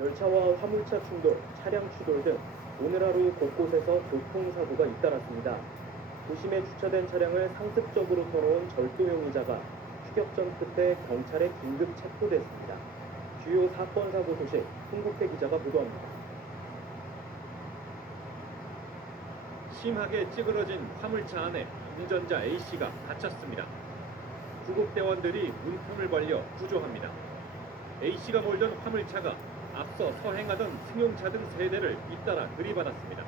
열차와 화물차 충돌, 차량 추돌 등 오늘 하루 곳곳에서 교통사고가 잇따랐습니다. 도심에 주차된 차량을 상습적으로 털어온 절도용 의자가 추격전 끝에 경찰에 긴급 체포됐습니다. 주요 사건 사고 소식 홍국회 기자가 보도합니다. 심하게 찌그러진 화물차 안에 운전자 A씨가 갇혔습니다. 구급대원들이 문틈을 벌려 구조합니다. A씨가 몰던 화물차가 앞서 서행하던 승용차 등 3대를 잇따라 들이받았습니다.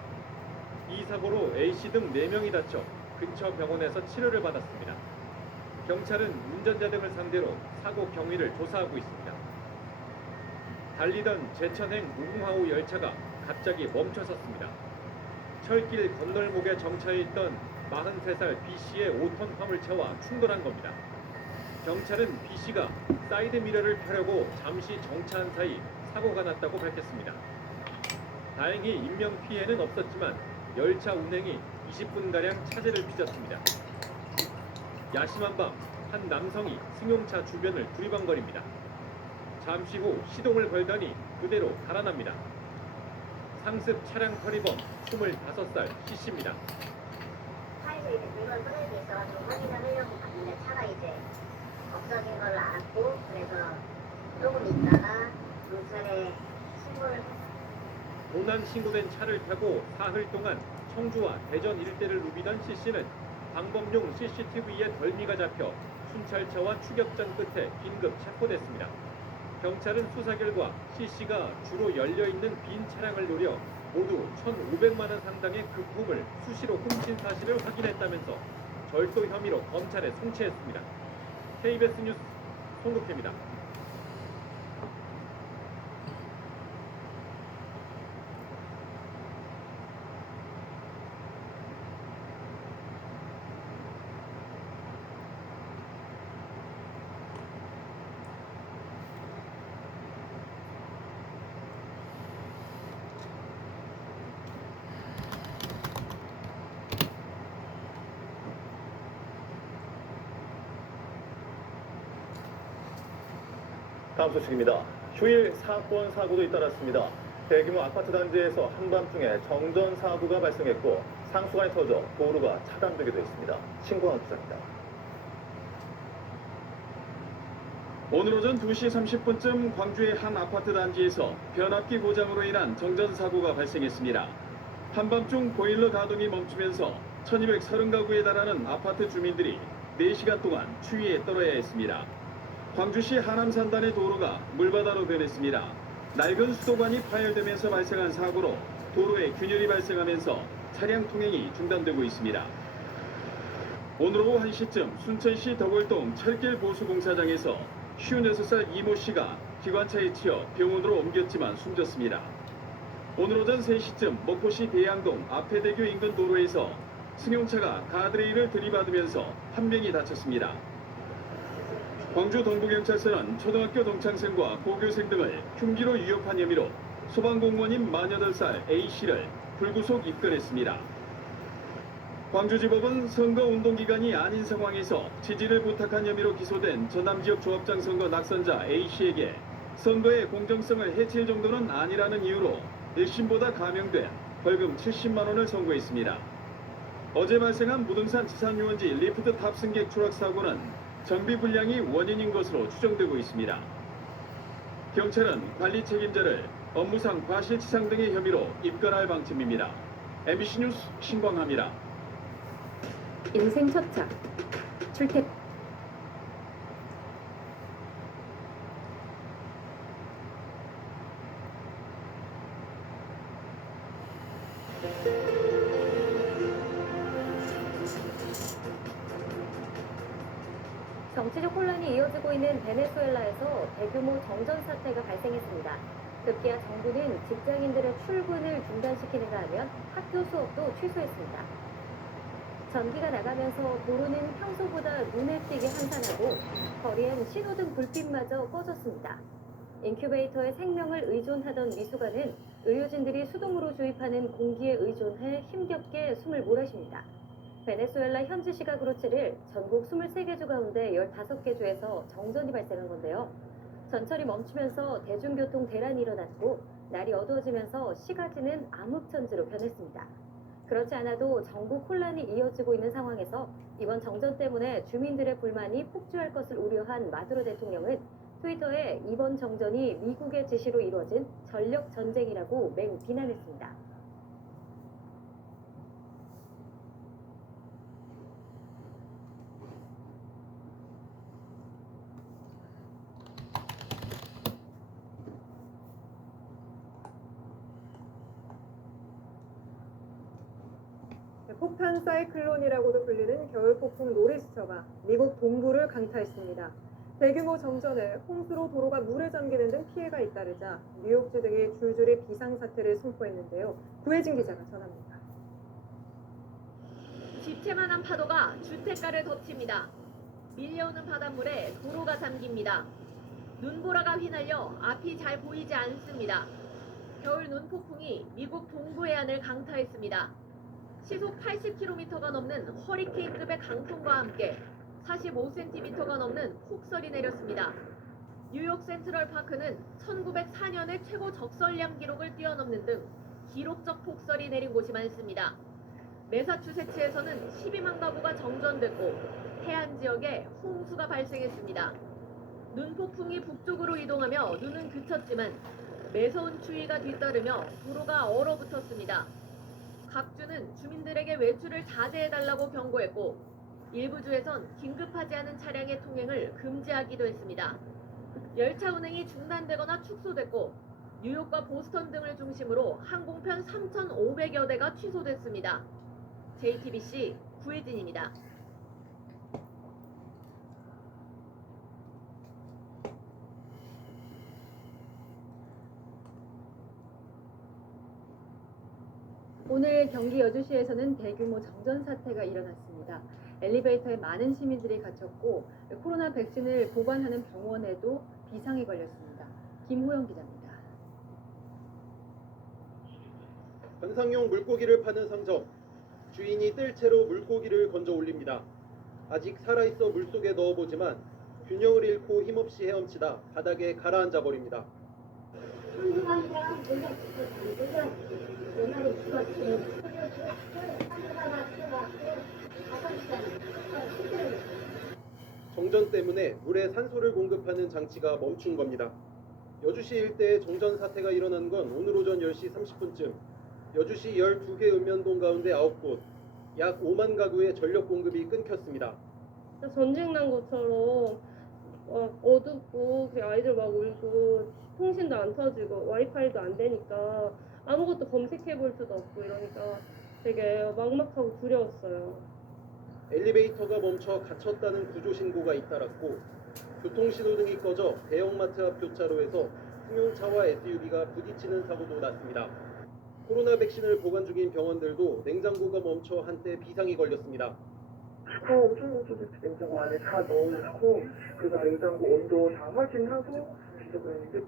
이 사고로 A씨 등 4명이 다쳐 근처 병원에서 치료를 받았습니다. 경찰은 운전자 등을 상대로 사고 경위를 조사하고 있습니다. 달리던 제천행 무궁화호 열차가 갑자기 멈춰섰습니다. 철길 건널목에 정차해 있던 43살 B씨의 5톤 화물차와 충돌한 겁니다. 경찰은 B씨가 사이드미러를 펴려고 잠시 정차한 사이 사고가 났다고 밝혔습니다. 다행히 인명피해는 없었지만 열차 운행이 20분가량 차질을 빚었습니다. 야심한 밤 한 남성이 승용차 주변을 두리번거립니다. 잠시 후 시동을 걸더니 그대로 달아납니다. 상습 차량 처리범 25살 C씨입니다. 차에서 이제 물건 꺼낼 게 있어가지고 확인하려고 갔는데 차가 이제 없어진 걸 알았고, 그래서 조금 있다가 경찰에 신고를 했어요. 도난 신고된 차를 타고 사흘 동안 청주와 대전 일대를 누비던 C씨는 방범용 CCTV에 덜미가 잡혀 순찰차와 추격전 끝에 긴급 체포됐습니다. 경찰은 수사 결과 C씨가 주로 열려있는 빈 차량을 노려 모두 1,500만 원 상당의 금품을 수시로 훔친 사실을 확인했다면서 절도 혐의로 검찰에 송치했습니다. KBS 뉴스 송국혜입니다. 다음 소식입니다. 휴일 사건 사고도 잇따랐습니다. 대규모 아파트 단지에서 한밤중에 정전 사고가 발생했고 상수관이 터져 도로가 차단되기도 했습니다. 신고한 기자입니다. 오늘 오전 2시 30분쯤 광주의 한 아파트 단지에서 변압기 고장으로 인한 정전 사고가 발생했습니다. 한밤중 보일러 가동이 멈추면서 1230가구에 달하는 아파트 주민들이 4시간 동안 추위에 떨어야 했습니다. 광주시 하남산단의 도로가 물바다로 변했습니다. 낡은 수도관이 파열되면서 발생한 사고로 도로에 균열이 발생하면서 차량 통행이 중단되고 있습니다. 오늘 오후 1시쯤 순천시 덕월동 철길 보수공사장에서 56살 이모 씨가 기관차에 치여 병원으로 옮겼지만 숨졌습니다. 오늘 오전 3시쯤 목포시 대양동 앞해대교 인근 도로에서 승용차가 가드레일을 들이받으면서 한 명이 다쳤습니다. 광주 동부경찰서는 초등학교 동창생과 고교생 등을 흉기로 위협한 혐의로 소방공무원인 48살 A씨를 불구속 입건했습니다. 광주지법은 선거운동 기간이 아닌 상황에서 지지를 부탁한 혐의로 기소된 전남지역 조합장 선거 낙선자 A씨에게 선거의 공정성을 해칠 정도는 아니라는 이유로 1심보다 감형된 벌금 70만 원을 선고했습니다. 어제 발생한 무등산 지산유원지 리프트 탑승객 추락 사고는 정비 불량이 원인인 것으로 추정되고 있습니다. 경찰은 관리 책임자를 업무상 과실치상 등의 혐의로 입건할 방침입니다. MBC 뉴스 신광하입니다. 인생 첫 차, 출퇴. 정치적 혼란이 이어지고 있는 베네수엘라에서 대규모 정전 사태가 발생했습니다. 급기야 정부는 직장인들의 출근을 중단시키는가 하면 학교 수업도 취소했습니다. 전기가 나가면서 도로는 평소보다 눈에 띄게 한산하고 거리엔 신호등 불빛마저 꺼졌습니다. 인큐베이터에 생명을 의존하던 미숙아는 의료진들이 수동으로 주입하는 공기에 의존해 힘겹게 숨을 몰아쉽니다. 베네수엘라 현지 시각으로 7일 전국 23개 주 가운데 15개 주에서 정전이 발생한 건데요. 전철이 멈추면서 대중교통 대란이 일어났고 날이 어두워지면서 시가지는 암흑천지로 변했습니다. 그렇지 않아도 전국 혼란이 이어지고 있는 상황에서 이번 정전 때문에 주민들의 불만이 폭주할 것을 우려한 마두로 대통령은 트위터에 이번 정전이 미국의 지시로 이루어진 전력 전쟁이라고 맹비난했습니다. 폭탄 사이클론이라고도 불리는 겨울 폭풍 노리스처가 미국 동부를 강타했습니다. 대규모 정전에 홍수로 도로가 물에 잠기는 등 피해가 잇따르자 뉴욕주 등이 줄줄이 비상사태를 선포했는데요. 구혜진 기자가 전합니다. 집채만한 파도가 주택가를 덮칩니다. 밀려오는 바닷물에 도로가 잠깁니다. 눈보라가 휘날려 앞이 잘 보이지 않습니다. 겨울 눈폭풍이 미국 동부 해안을 강타했습니다. 시속 80km가 넘는 허리케인급의 강풍과 함께 45cm가 넘는 폭설이 내렸습니다. 뉴욕 센트럴파크는 1904년의 최고 적설량 기록을 뛰어넘는 등 기록적 폭설이 내린 곳이 많습니다. 매사추세츠에서는 12만 가구가 정전됐고 해안 지역에 홍수가 발생했습니다. 눈폭풍이 북쪽으로 이동하며 눈은 그쳤지만 매서운 추위가 뒤따르며 도로가 얼어붙었습니다. 각 주는 주민들에게 외출을 자제해달라고 경고했고 일부 주에선 긴급하지 않은 차량의 통행을 금지하기도 했습니다. 열차 운행이 중단되거나 축소됐고 뉴욕과 보스턴 등을 중심으로 항공편 3,500여 대가 취소됐습니다. JTBC 구혜진입니다. 오늘 경기 여주시에서는 대규모 정전 사태가 일어났습니다. 엘리베이터에 많은 시민들이 갇혔고 코로나 백신을 보관하는 병원에도 비상이 걸렸습니다. 김호영 기자입니다. 관상용 물고기를 파는 상점. 주인이 뜰 채로 물고기를 건져 올립니다. 아직 살아있어 물속에 넣어보지만 균형을 잃고 힘없이 헤엄치다 바닥에 가라앉아 버립니다. 정전 때문에 물에 산소를 공급하는 장치가 멈춘 겁니다. 여주시 일대에 정전 사태가 일어난 건 오늘 오전 10시 30분쯤 여주시 12개 읍면동 가운데 9곳, 약 5만 가구의 전력 공급이 끊겼습니다. 전쟁 난 것처럼 어둡고 아이들 막 울고 통신도 안 터지고 와이파이도 안 되니까 아무것도 검색해 볼 수도 없고 이러니까 되게 막막하고 두려웠어요. 엘리베이터가 멈춰 갇혔다는 구조 신고가 잇따랐고 교통신호등이 꺼져 대형마트 앞 교차로에서 승용차와 SUV가 부딪히는 사고도 났습니다. 코로나 백신을 보관 중인 병원들도 냉장고가 멈춰 한때 비상이 걸렸습니다. 엄청 냉장고 안에 다 넣어놓고 그다음 냉장고 온도 다 확인하고 그랬는데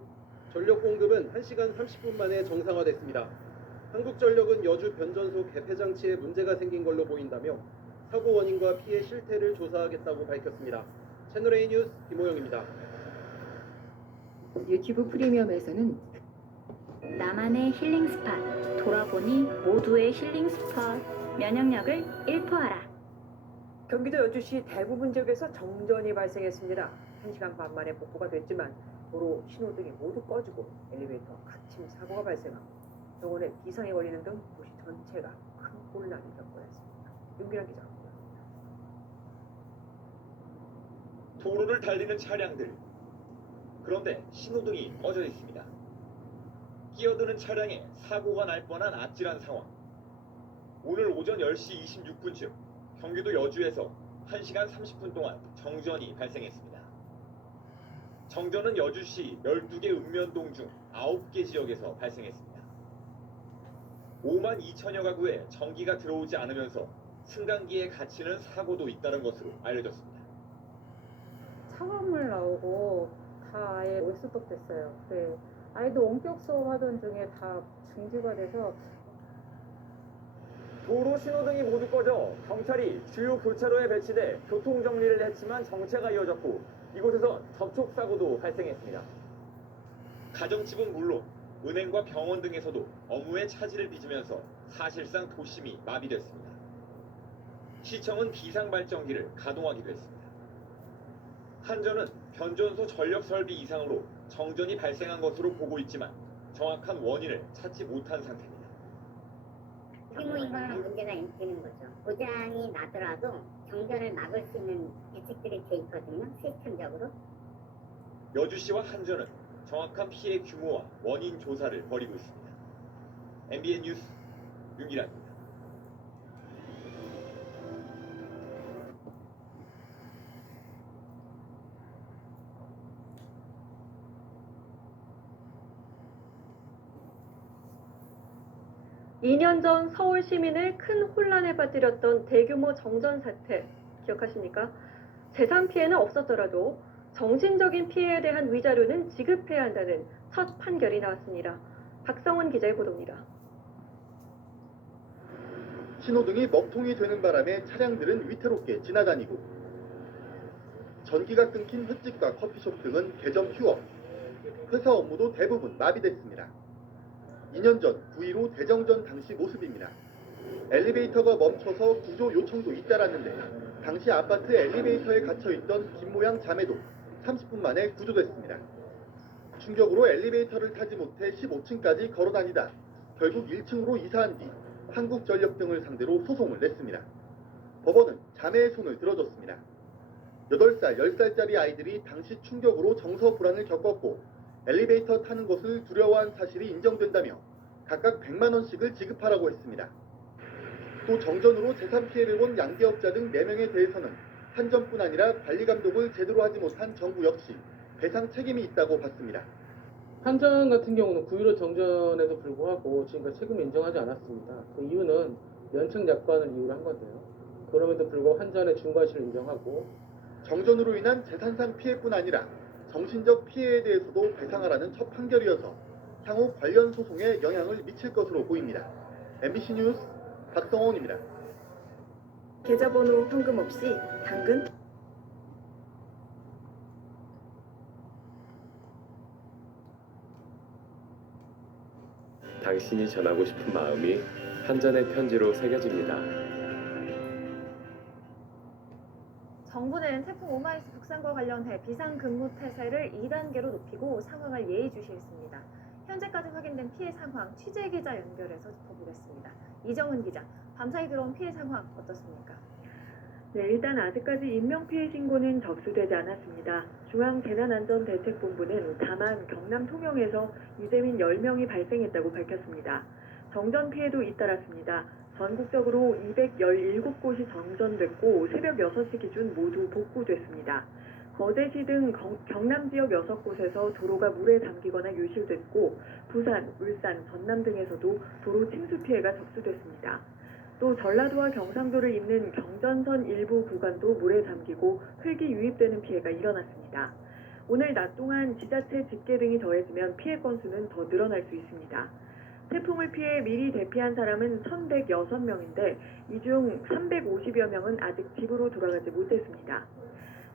전력 공급은 1시간 30분 만에 정상화됐습니다. 한국전력은 여주 변전소 개폐 장치에 문제가 생긴 걸로 보인다며 사고 원인과 피해 실태를 조사하겠다고 밝혔습니다. 채널A 뉴스 김호영입니다. 유튜브 프리미엄에서는 나만의 힐링 스팟, 돌아보니 모두의 힐링 스팟, 면역력을 1%하라. 경기도 여주시 대부분 지역에서 정전이 발생했습니다. 1시간 반 만에 복구가 됐지만 도로 신호등이 모두 꺼지고 엘리베이터 갇힘 사고가 발생하고 병원에 비상이 걸리는 등 도시 전체가 큰 혼란이 겪고 있습니다. 윤기란 기자. 도로를 달리는 차량들. 그런데 신호등이 꺼져 있습니다. 끼어드는 차량에 사고가 날 뻔한 아찔한 상황. 오늘 오전 10시 26분쯤 경기도 여주에서 1시간 30분 동안 정전이 발생했습니다. 정전은 여주시 12개 읍면동 중 9개 지역에서 발생했습니다. 5만 2천여 가구에 전기가 들어오지 않으면서 승강기에 갇히는 사고도 잇따른 것으로 알려졌습니다. 차가물 나오고 다 아예 올스톱 됐어요. 네. 아이들 원격 수업 하던 중에 다 중지가 돼서 도로 신호등이 모두 꺼져 경찰이 주요 교차로에 배치돼 교통정리를 했지만 정체가 이어졌고 이곳에서 접촉 사고도 발생했습니다. 가정집은 물론 은행과 병원 등에서도 업무에 차질을 빚으면서 사실상 도심이 마비됐습니다. 시청은 비상발전기를 가동하기도 했습니다. 한전은 변전소 전력 설비 이상으로 정전이 발생한 것으로 보고 있지만 정확한 원인을 찾지 못한 상태입니다. 규모인과는 문제가 되는 거죠. 고장이 나더라도 정전을 막을 수 있는 대책들이 돼 있거든요. 시스템적으로. 여주시와 한전은 정확한 피해 규모와 원인 조사를 벌이고 있습니다. MBN 뉴스 윤기란입니다. 이 년 전 서울 시민을 큰 혼란에 빠뜨렸던 대규모 정전 사태 기억하십니까? 재산 피해는 없었더라도 정신적인 피해에 대한 위자료는 지급해야 한다는 첫 판결이 나왔습니다. 박성원 기자의 보도입니다. 신호등이 먹통이 되는 바람에 차량들은 위태롭게 지나다니고 전기가 끊긴 횟집과 커피숍 등은 개점 휴업, 회사 업무도 대부분 마비됐습니다. 2년 전 9.15 대정전 당시 모습입니다. 엘리베이터가 멈춰서 구조 요청도 잇따랐는데 당시 아파트 엘리베이터에 갇혀있던 김모양 자매도 30분 만에 구조됐습니다. 충격으로 엘리베이터를 타지 못해 15층까지 걸어다니다 결국 1층으로 이사한 뒤 한국전력 등을 상대로 소송을 냈습니다. 법원은 자매의 손을 들어줬습니다. 8살, 10살짜리 아이들이 당시 충격으로 정서 불안을 겪었고 엘리베이터 타는 것을 두려워한 사실이 인정된다며 각각 100만 원씩을 지급하라고 했습니다. 또 정전으로 재산 피해를 본 양계업자 등 4명에 대해서는 한전뿐 아니라 관리 감독을 제대로 하지 못한 정부 역시 배상 책임이 있다고 봤습니다. 한전 같은 경우는 9.15 정전에도 불구하고 지금까지 책임을 인정하지 않았습니다. 그 이유는 면책 약관을 이유로 한 건데요. 그럼에도 불구하고 한전의 중과실을 인정하고 정전으로 인한 재산상 피해뿐 아니라 정신적 피해에 대해서도 배상하라는 첫 판결이어서 향후 관련 소송에 영향을 미칠 것으로 보입니다. MBC 뉴스 박성원입니다. 계좌번호 현금 없이 당근 당신이 전하고 싶은 마음이 한전의 편지로 새겨집니다. 정부는 태풍 오마이스 북상과 관련해 비상근무 태세를 2단계로 높이고 상황을 예의주시했습니다. 현재까지 확인된 피해 상황 취재 기자 연결해서 짚어보겠습니다. 이정은 기자, 밤사이 들어온 피해 상황 어떻습니까? 네, 일단 아직까지 인명피해 신고는 접수되지 않았습니다. 중앙재난안전대책본부는 다만 경남 통영에서 이재민 10명이 발생했다고 밝혔습니다. 정전 피해도 잇따랐습니다. 전국적으로 217곳이 정전됐고 새벽 6시 기준 모두 복구됐습니다. 거제시 등 경남 지역 6곳에서 도로가 물에 잠기거나 유실됐고 부산, 울산, 전남 등에서도 도로 침수 피해가 접수됐습니다. 또 전라도와 경상도를 잇는 경전선 일부 구간도 물에 잠기고 흙이 유입되는 피해가 일어났습니다. 오늘 낮 동안 지자체 집계 등이 더해지면 피해 건수는 더 늘어날 수 있습니다. 태풍을 피해 미리 대피한 사람은 1,106명인데 이 중 350여 명은 아직 집으로 돌아가지 못했습니다.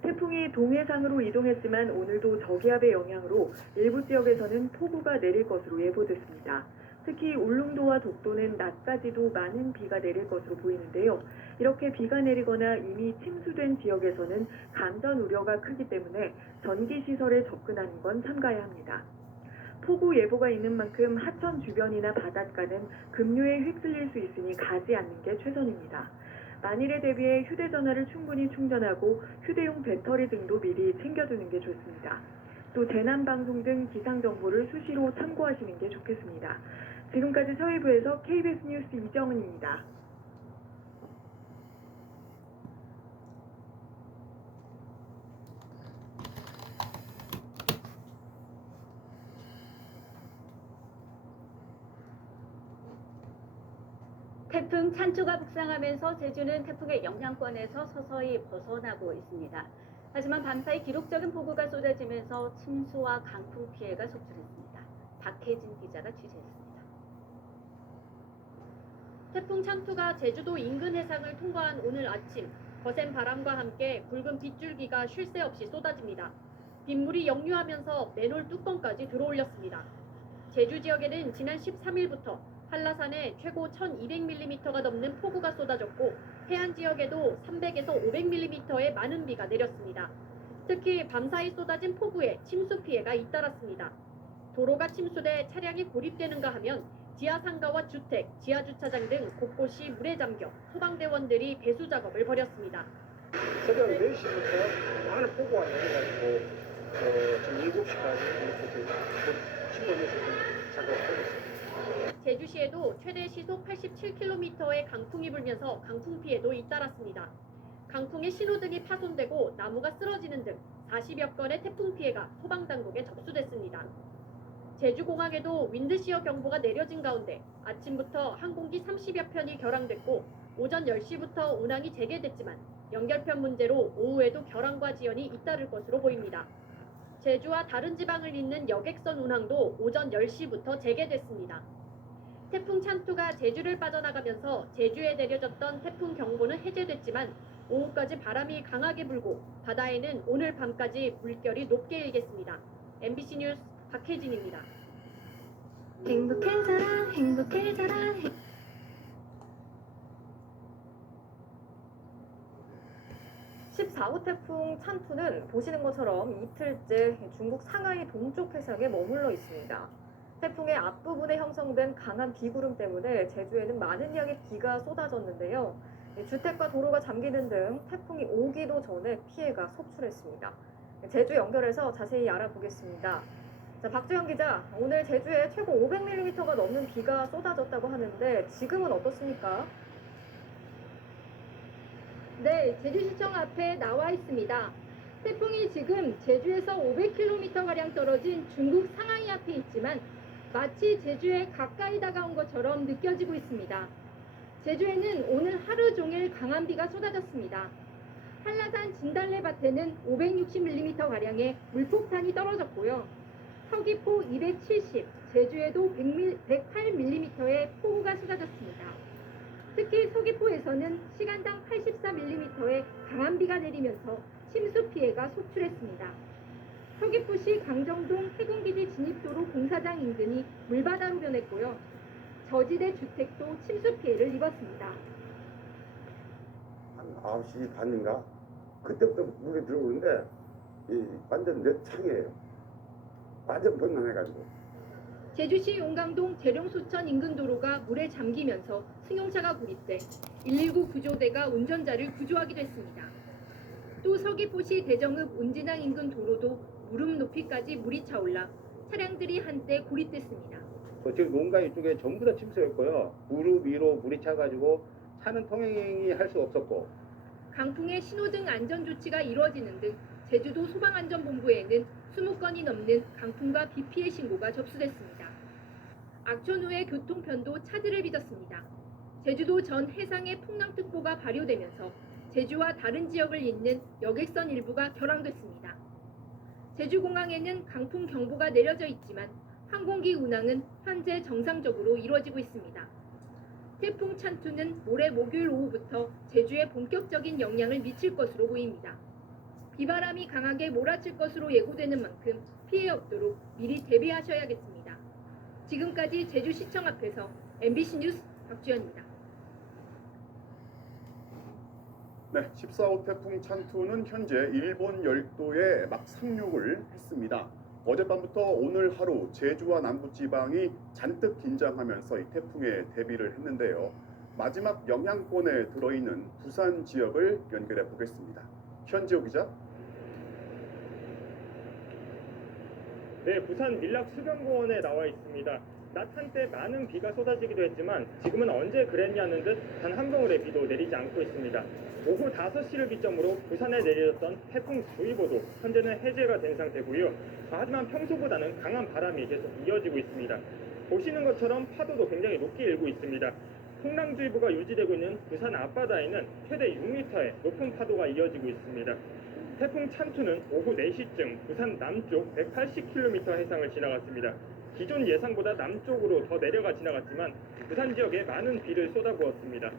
태풍이 동해상으로 이동했지만 오늘도 저기압의 영향으로 일부 지역에서는 폭우가 내릴 것으로 예보됐습니다. 특히 울릉도와 독도는 낮까지도 많은 비가 내릴 것으로 보이는데요. 이렇게 비가 내리거나 이미 침수된 지역에서는 감전 우려가 크기 때문에 전기시설에 접근하는 건 삼가야 합니다. 폭우 예보가 있는 만큼 하천 주변이나 바닷가는 급류에 휩쓸릴 수 있으니 가지 않는 게 최선입니다. 만일에 대비해 휴대전화를 충분히 충전하고 휴대용 배터리 등도 미리 챙겨두는 게 좋습니다. 또 재난방송 등 기상정보를 수시로 참고하시는 게 좋겠습니다. 지금까지 서해부에서 KBS 뉴스 이정은입니다. 태풍 찬초가 북상하면서 제주는 태풍의 영향권에서 서서히 벗어나고 있습니다. 하지만 밤사이 기록적인 폭우가 쏟아지면서 침수와 강풍 피해가 속출했습니다. 박혜진 기자가 취재했습니다. 태풍 찬투가 제주도 인근 해상을 통과한 오늘 아침 거센 바람과 함께 굵은 빗줄기가 쉴 새 없이 쏟아집니다. 빗물이 역류하면서 맨홀 뚜껑까지 들어올렸습니다. 제주 지역에는 지난 13일부터 한라산에 최고 1200mm가 넘는 폭우가 쏟아졌고 해안 지역에도 300에서 500mm의 많은 비가 내렸습니다. 특히 밤사이 쏟아진 폭우에 침수 피해가 잇따랐습니다. 도로가 침수돼 차량이 고립되는가 하면 지하상가와 주택, 지하주차장 등 곳곳이 물에 잠겨 소방대원들이 배수 작업을 벌였습니다. 새벽 4시부터 많은 폭우가 내려가지고 지금 7시까지 이렇게 신고해서 작업하고 있습니다. 제주시에도 최대 시속 87km의 강풍이 불면서 강풍 피해도 잇따랐습니다. 강풍에 신호등이 파손되고 나무가 쓰러지는 등 40여 건의 태풍 피해가 소방당국에 접수됐습니다. 제주공항에도 윈드시어 경보가 내려진 가운데 아침부터 항공기 30여 편이 결항됐고 오전 10시부터 운항이 재개됐지만 연결편 문제로 오후에도 결항과 지연이 잇따를 것으로 보입니다. 제주와 다른 지방을 잇는 여객선 운항도 오전 10시부터 재개됐습니다. 태풍 찬투가 제주를 빠져나가면서 제주에 내려졌던 태풍 경보는 해제됐지만 오후까지 바람이 강하게 불고 바다에는 오늘 밤까지 물결이 높게 일겠습니다. MBC 뉴스 박혜진입니다. 행복해져라 행복해져라 14호 태풍 찬투는 보시는 것처럼 이틀째 중국 상하이 동쪽 해상에 머물러 있습니다. 태풍의 앞부분에 형성된 강한 비구름 때문에 제주에는 많은 양의 비가 쏟아졌는데요. 주택과 도로가 잠기는 등 태풍이 오기도 전에 피해가 속출했습니다. 제주 연결해서 자세히 알아보겠습니다. 자, 박주영 기자, 오늘 제주에 최고 500mm가 넘는 비가 쏟아졌다고 하는데 지금은 어떻습니까? 네, 제주시청 앞에 나와 있습니다. 태풍이 지금 제주에서 500km가량 떨어진 중국 상하이 앞에 있지만 마치 제주에 가까이 다가온 것처럼 느껴지고 있습니다. 제주에는 오늘 하루 종일 강한 비가 쏟아졌습니다. 한라산 진달래밭에는 560mm가량의 물폭탄이 떨어졌고요. 서귀포 270, 제주에도 108mm의 폭우가 쏟아졌습니다. 특히 서귀포에서는 시간당 84mm의 강한 비가 내리면서 침수 피해가 속출했습니다. 서귀포시 강정동 해군기지 진입도로 공사장 인근이 물바다로 변했고요. 저지대 주택도 침수 피해를 입었습니다. 한 9시 반인가? 그때부터 물이 들어오는데 완전 몇 창이에요. 완전 번만해가지고. 제주시 용강동 재룡소천 인근 도로가 물에 잠기면서 승용차가 고립돼 119 구조대가 운전자를 구조하기도 했습니다. 또 서귀포시 대정읍 운진항 인근 도로도 무릎 높이까지 물이 차올라 차량들이 한때 고립됐습니다. 지금 농가 이쪽에 전부 다 침수였고요. 무릎 위로 물이 차가지고 차는 통행이 할 수 없었고. 강풍에 신호등 안전 조치가 이루어지는 등 제주도 소방안전본부에는 20건이 넘는 강풍과 비 피해 신고가 접수됐습니다. 악천후의 교통편도 차질을 빚었습니다. 제주도 전 해상에 풍랑특보가 발효되면서 제주와 다른 지역을 잇는 여객선 일부가 결항됐습니다. 제주공항에는 강풍 경보가 내려져 있지만 항공기 운항은 현재 정상적으로 이루어지고 있습니다. 태풍 찬투는 모레 목요일 오후부터 제주에 본격적인 영향을 미칠 것으로 보입니다. 비바람이 강하게 몰아칠 것으로 예고되는 만큼 피해 없도록 미리 대비하셔야겠습니다. 지금까지 제주시청 앞에서 MBC 뉴스 박주연입니다. 네, 14호 태풍 찬투는 현재 일본 열도에 막 상륙을 했습니다. 어젯밤부터 오늘 하루 제주와 남부지방이 잔뜩 긴장하면서 이 태풍에 대비를 했는데요. 마지막 영향권에 들어있는 부산 지역을 연결해 보겠습니다. 현지호 기자. 네, 부산 밀락 수변공원에 나와 있습니다. 낮 한때 많은 비가 쏟아지기도 했지만 지금은 언제 그랬냐는 듯 단 한 방울의 비도 내리지 않고 있습니다. 오후 5시를 기점으로 부산에 내려졌던 태풍주의보도 현재는 해제가 된 상태고요. 하지만 평소보다는 강한 바람이 계속 이어지고 있습니다. 보시는 것처럼 파도도 굉장히 높게 일고 있습니다. 풍랑주의보가 유지되고 있는 부산 앞바다에는 최대 6m의 높은 파도가 이어지고 있습니다. 태풍 찬투는 오후 4시쯤 부산 남쪽 180km 해상을 지나갔습니다. 기존 예상보다 남쪽으로 더 내려가 지나갔지만 부산 지역에 많은 비를 쏟아부었습니다.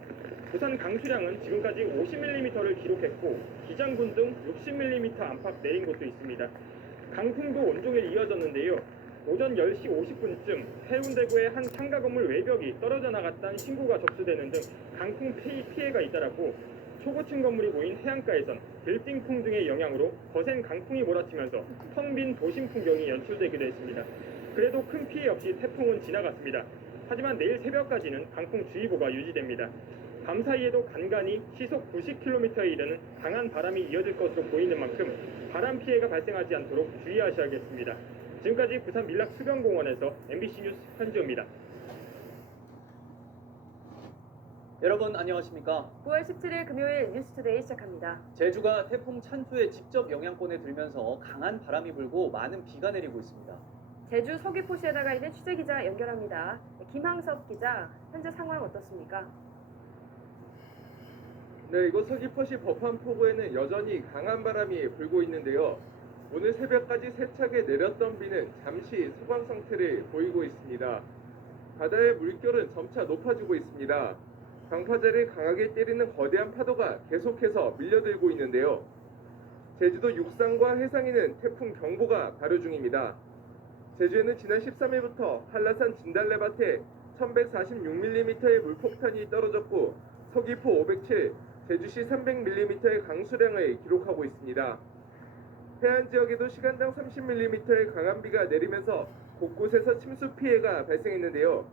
부산 강수량은 지금까지 50mm를 기록했고 기장군 등 60mm 안팎 내린 곳도 있습니다. 강풍도 온종일 이어졌는데요. 오전 10시 50분쯤 해운대구의 한 상가 건물 외벽이 떨어져 나갔다는 신고가 접수되는 등 강풍 피해가 잇따랐고 초고층 건물이 보인 해안가에선 빌딩풍 등의 영향으로 거센 강풍이 몰아치면서 텅 빈 도심 풍경이 연출되기도 했습니다. 그래도 큰 피해 없이 태풍은 지나갔습니다. 하지만 내일 새벽까지는 강풍주의보가 유지됩니다. 밤 사이에도 간간히 시속 90km에 이르는 강한 바람이 이어질 것으로 보이는 만큼 바람 피해가 발생하지 않도록 주의하셔야겠습니다. 지금까지 부산 밀락 수변공원에서 MBC 뉴스 현지호입니다. 여러분 안녕하십니까? 9월 17일 금요일 뉴스투데이 시작합니다. 제주가 태풍 찬투의 직접 영향권에 들면서 강한 바람이 불고 많은 비가 내리고 있습니다. 제주 서귀포시에 나가 있는 취재기자 연결합니다. 김항섭 기자, 현재 상황 어떻습니까? 네, 이곳 서귀포시 법한포구에는 여전히 강한 바람이 불고 있는데요. 오늘 새벽까지 세차게 내렸던 비는 잠시 소강 상태를 보이고 있습니다. 바다의 물결은 점차 높아지고 있습니다. 강파제를 강하게 때리는 거대한 파도가 계속해서 밀려들고 있는데요. 제주도 육상과 해상에는 태풍 경보가 발효 중입니다. 제주에는 지난 13일부터 한라산 진달래밭에 1146mm의 물폭탄이 떨어졌고 서귀포 507, 제주시 300mm의 강수량을 기록하고 있습니다. 해안 지역에도 시간당 30mm의 강한 비가 내리면서 곳곳에서 침수 피해가 발생했는데요.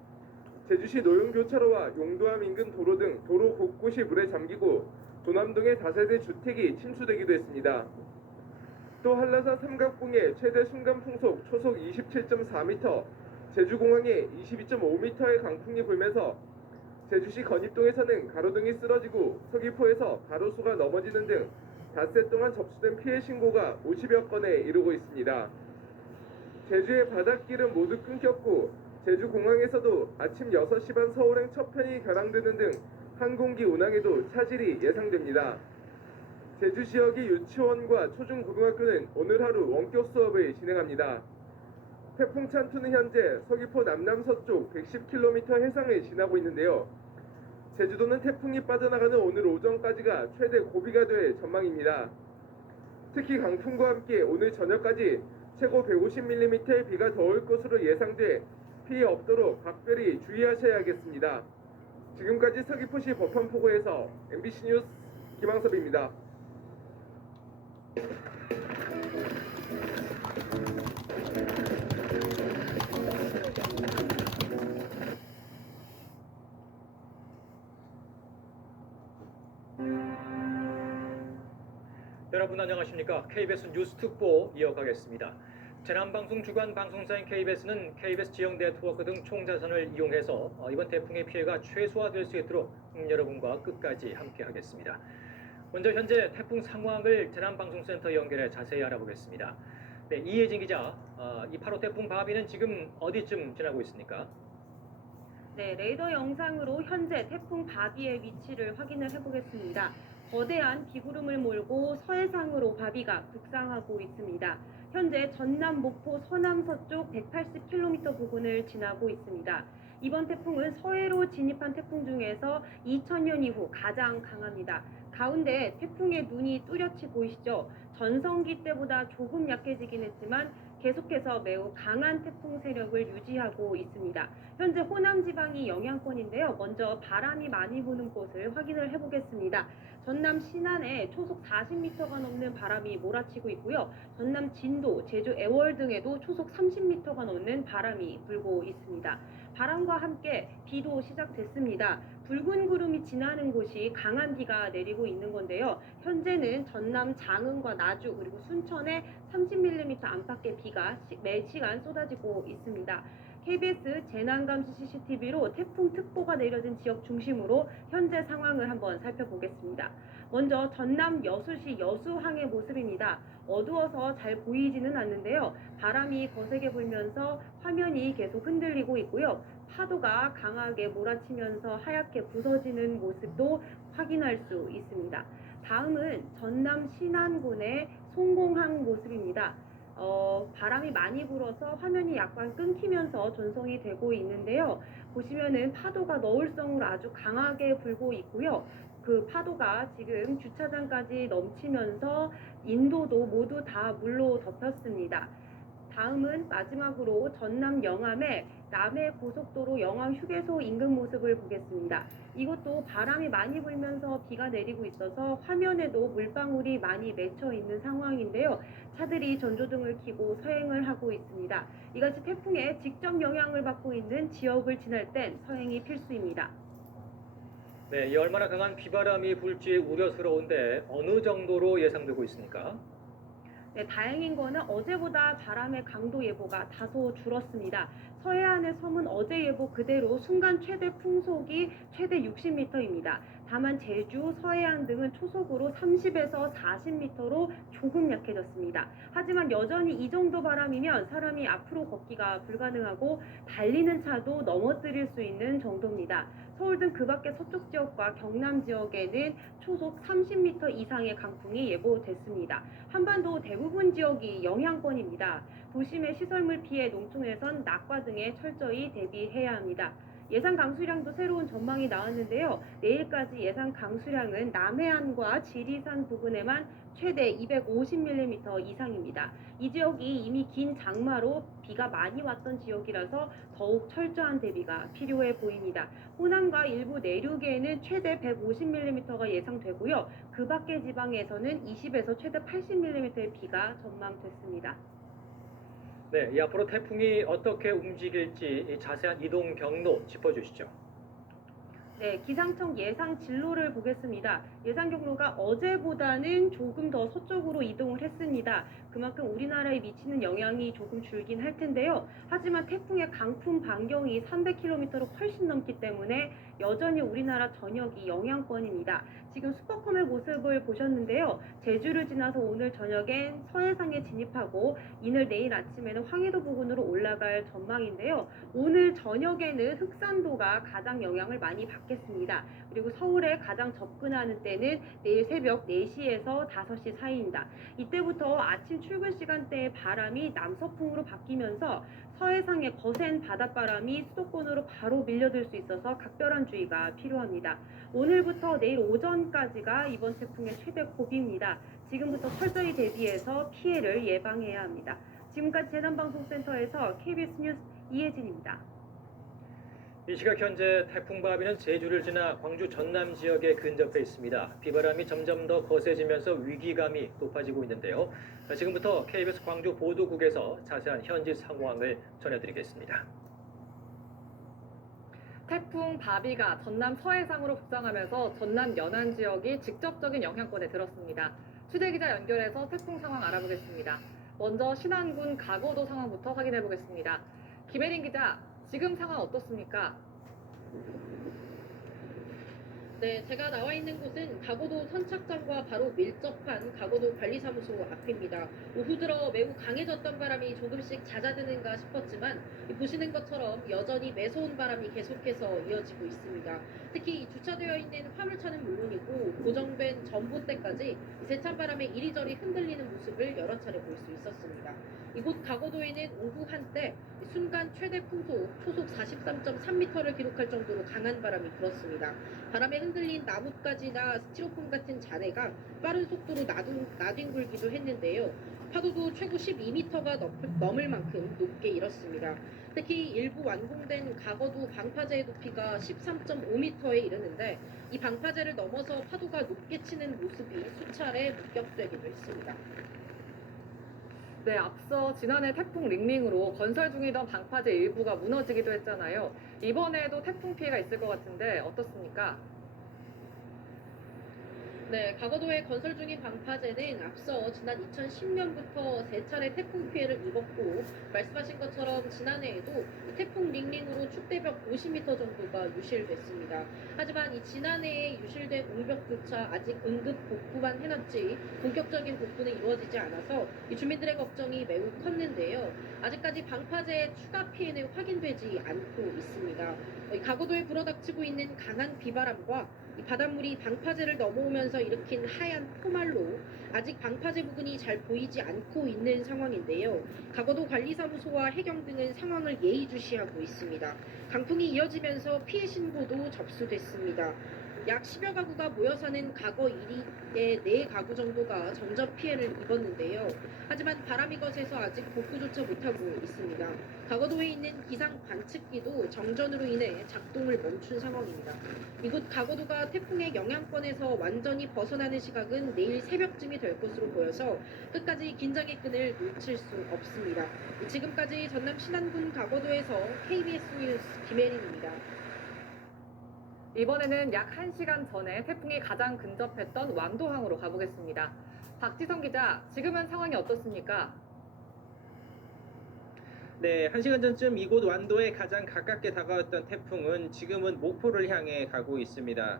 제주시 노용교차로와 용도암 인근 도로 등 도로 곳곳이 물에 잠기고 도남동의 다세대 주택이 침수되기도 했습니다. 또 한라산 삼각봉에 최대 순간 풍속 초속 27.4m, 제주공항에 22.5m의 강풍이 불면서 제주시 건입동에서는 가로등이 쓰러지고 서귀포에서 가로수가 넘어지는 등 닷새 동안 접수된 피해 신고가 50여 건에 이르고 있습니다. 제주의 바닷길은 모두 끊겼고 제주공항에서도 아침 6시 반 서울행 첫 편이 결항되는 등 항공기 운항에도 차질이 예상됩니다. 제주 지역의 유치원과 초중고등학교는 오늘 하루 원격 수업을 진행합니다. 태풍 찬투는 현재 서귀포 남남서쪽 110km 해상을 지나고 있는데요. 제주도는 태풍이 빠져나가는 오늘 오전까지가 최대 고비가 될 전망입니다. 특히 강풍과 함께 오늘 저녁까지 최고 150mm의 비가 더 올 것으로 예상돼 피해 없도록 각별히 주의하셔야겠습니다. 지금까지 서귀포시 법한포구에서 MBC 뉴스 김항섭입니다. 여러분 안녕하십니까? KBS 뉴스 특보 이어가겠습니다. 재난방송 주관 방송사인 KBS는 KBS 지역 네트워크 등 총자산을 이용해서 이번 태풍의 피해가 최소화될 수 있도록 여러분과 끝까지 함께하겠습니다. 먼저 현재 태풍 상황을 재난방송센터 연결해 자세히 알아보겠습니다. 네, 이혜진 기자, 이 8호 태풍 바비는 지금 어디쯤 지나고 있습니까? 네, 레이더 영상으로 현재 태풍 바비의 위치를 확인을 해보겠습니다. 거대한 비구름을 몰고 서해상으로 바비가 북상하고 있습니다. 현재 전남 목포 서남서쪽 180km 부근을 지나고 있습니다. 이번 태풍은 서해로 진입한 태풍 중에서 2000년 이후 가장 강합니다. 가운데 태풍의 눈이 뚜렷이 보이시죠? 전성기 때보다 조금 약해지긴 했지만 계속해서 매우 강한 태풍 세력을 유지하고 있습니다. 현재 호남 지방이 영향권인데요. 먼저 바람이 많이 부는 곳을 확인을 해보겠습니다. 전남 신안에 초속 40m가 넘는 바람이 몰아치고 있고요. 전남 진도, 제주 애월 등에도 초속 30m가 넘는 바람이 불고 있습니다. 바람과 함께 비도 시작됐습니다. 붉은 구름이 지나는 곳이 강한 비가 내리고 있는 건데요. 현재는 전남 장흥과 나주 그리고 순천에 30mm 안팎의 비가 매시간 쏟아지고 있습니다. KBS 재난감시 CCTV로 태풍 특보가 내려진 지역 중심으로 현재 상황을 한번 살펴보겠습니다. 먼저 전남 여수시 여수항의 모습입니다. 어두워서 잘 보이지는 않는데요. 바람이 거세게 불면서 화면이 계속 흔들리고 있고요. 파도가 강하게 몰아치면서 하얗게 부서지는 모습도 확인할 수 있습니다. 다음은 전남 신안군의 송공항 모습입니다. 바람이 많이 불어서 화면이 약간 끊기면서 전송이 되고 있는데요. 보시면은 파도가 너울성으로 아주 강하게 불고 있고요. 그 파도가 지금 주차장까지 넘치면서 인도도 모두 다 물로 덮였습니다. 다음은 마지막으로 전남 영암의 남해 고속도로 영암 휴게소 인근 모습을 보겠습니다. 이것도 바람이 많이 불면서 비가 내리고 있어서 화면에도 물방울이 많이 맺혀 있는 상황인데요. 차들이 전조등을 켜고 서행을 하고 있습니다. 이같이 태풍의 직접 영향을 받고 있는 지역을 지날 땐 서행이 필수입니다. 네, 이 얼마나 강한 비바람이 불지 우려스러운데 어느 정도로 예상되고 있습니까? 네, 다행인 거는 어제보다 바람의 강도 예보가 다소 줄었습니다. 서해안의 섬은 어제 예보 그대로 순간 최대 풍속이 최대 60m입니다. 다만 제주, 서해안 등은 초속으로 30에서 40m로 조금 약해졌습니다. 하지만 여전히 이 정도 바람이면 사람이 앞으로 걷기가 불가능하고 달리는 차도 넘어뜨릴 수 있는 정도입니다. 서울 등 그 밖의 서쪽 지역과 경남 지역에는 초속 30m 이상의 강풍이 예보됐습니다. 한반도 대부분 지역이 영향권입니다. 도심의 시설물 피해, 농촌에선 낙과 등에 철저히 대비해야 합니다. 예상 강수량도 새로운 전망이 나왔는데요. 내일까지 예상 강수량은 남해안과 지리산 부근에만 최대 250mm 이상입니다. 이 지역이 이미 긴 장마로 비가 많이 왔던 지역이라서 더욱 철저한 대비가 필요해 보입니다. 호남과 일부 내륙에는 최대 150mm가 예상되고요. 그 밖의 지방에서는 20에서 최대 80mm의 비가 전망됐습니다. 네, 이 앞으로 태풍이 어떻게 움직일지 자세한 이동 경로 짚어주시죠. 네, 기상청 예상 진로를 보겠습니다. 예상 경로가 어제보다는 조금 더 서쪽으로 이동을 했습니다. 그만큼 우리나라에 미치는 영향이 조금 줄긴 할 텐데요. 하지만 태풍의 강풍 반경이 300km로 훨씬 넘기 때문에 여전히 우리나라 전역이 영향권입니다. 지금 슈퍼컴의 모습을 보셨는데요. 제주를 지나서 오늘 저녁엔 서해상에 진입하고 이늘 내일 아침에는 황해도 부근으로 올라갈 전망인데요. 오늘 저녁에는 흑산도가 가장 영향을 많이 받겠습니다. 그리고 서울에 가장 접근하는 때는 내일 새벽 4시에서 5시 사이입니다. 이때부터 아침 출근 시간대의 바람이 남서풍으로 바뀌면서 서해상의 거센 바닷바람이 수도권으로 바로 밀려들 수 있어서 각별한 주의가 필요합니다. 오늘부터 내일 오전까지가 이번 태풍의 최대 고비입니다. 지금부터 철저히 대비해서 피해를 예방해야 합니다. 지금까지 재난방송센터에서 KBS 뉴스 이혜진입니다. 이 시각 현재 태풍 바비는 제주를 지나 광주 전남 지역에 근접해 있습니다. 비바람이 점점 더 거세지면서 위기감이 높아지고 있는데요. 지금부터 KBS 광주 보도국에서 자세한 현지 상황을 전해드리겠습니다. 태풍 바비가 전남 서해상으로 북상하면서 전남 연안 지역이 직접적인 영향권에 들었습니다. 취재기자 연결해서 태풍 상황 알아보겠습니다. 먼저 신안군 가거도 상황부터 확인해 보겠습니다. 김혜린 기자, 지금 상황 어떻습니까? 네, 제가 나와 있는 곳은 가거도 선착장과 바로 밀접한 가거도 관리사무소 앞입니다. 오후 들어 매우 강해졌던 바람이 조금씩 잦아드는가 싶었지만 보시는 것처럼 여전히 매서운 바람이 계속해서 이어지고 있습니다. 특히 주차되어 있는 화물차는 물론이고 고정된 전봇대까지 세찬 바람에 이리저리 흔들리는 모습을 여러 차례 볼 수 있었습니다. 이곳 가거도에는 오후 한때 순간 최대 풍속 초속 43.3m를 기록할 정도로 강한 바람이 불었습니다. 바람에 흔들린 나뭇가지나 스티로폼 같은 잔해가 빠른 속도로 나뒹굴기도 했는데요. 파도도 최고 12m가 넘을 만큼 높게 일었습니다. 특히 일부 완공된 가거도 방파제의 높이가 13.5m에 이르는데 이 방파제를 넘어서 파도가 높게 치는 모습이 수차례 목격되기도 했습니다. 네, 앞서 지난해 태풍 링링으로 건설 중이던 방파제 일부가 무너지기도 했잖아요. 이번에도 태풍 피해가 있을 것 같은데 어떻습니까? 네, 가거도에 건설 중인 방파제는 앞서 지난 2010년부터 3차례 태풍 피해를 입었고 말씀하신 것처럼 지난해에도 태풍 링링으로 축대벽 50m 정도가 유실됐습니다. 하지만 이 지난해에 유실된 옹벽조차 아직 응급 복구만 해놨지 본격적인 복구는 이루어지지 않아서 이 주민들의 걱정이 매우 컸는데요. 아직까지 방파제의 추가 피해는 확인되지 않고 있습니다. 가거도에 불어닥치고 있는 강한 비바람과 이 바닷물이 방파제를 넘어오면서 일으킨 하얀 포말로 아직 방파제 부근이 잘 보이지 않고 있는 상황인데요. 강원도 관리사무소와 해경 등은 상황을 예의주시하고 있습니다. 강풍이 이어지면서 피해 신고도 접수됐습니다. 약 10여 가구가 모여 사는 가거 1위의 4가구 정도가 전접 피해를 입었는데요. 하지만 바람이 거세서 아직 복구조차 못하고 있습니다. 가거도에 있는 기상 관측기도 정전으로 인해 작동을 멈춘 상황입니다. 이곳 가거도가 태풍의 영향권에서 완전히 벗어나는 시각은 내일 새벽쯤이 될 것으로 보여서 끝까지 긴장의 끈을 놓칠 수 없습니다. 지금까지 전남 신안군 가거도에서 KBS 뉴스 김혜림입니다. 이번에는 약 1시간 전에 태풍이 가장 근접했던 완도항으로 가보겠습니다. 박지성 기자, 지금은 상황이 어떻습니까? 네, 1시간 전쯤 이곳 완도에 가장 가깝게 다가왔던 태풍은 지금은 목포를 향해 가고 있습니다.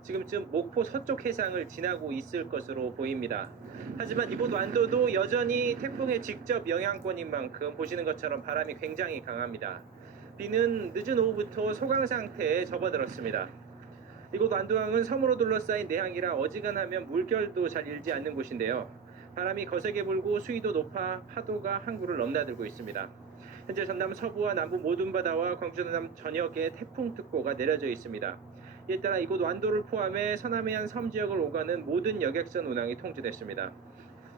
지금쯤 목포 서쪽 해상을 지나고 있을 것으로 보입니다. 하지만 이곳 완도도 여전히 태풍의 직접 영향권인 만큼 보시는 것처럼 바람이 굉장히 강합니다. 비는 늦은 오후부터 소강 상태에 접어들었습니다. 이곳 완도항은 섬으로 둘러싸인 내항이라 어지간하면 물결도 잘 일지 않는 곳인데요. 바람이 거세게 불고 수위도 높아 파도가 항구를 넘나들고 있습니다. 현재 전남 서부와 남부 모든 바다와 광주 전남 전역에 태풍특보가 내려져 있습니다. 이에 따라 이곳 완도를 포함해 서남해안 섬 지역을 오가는 모든 여객선 운항이 통제됐습니다.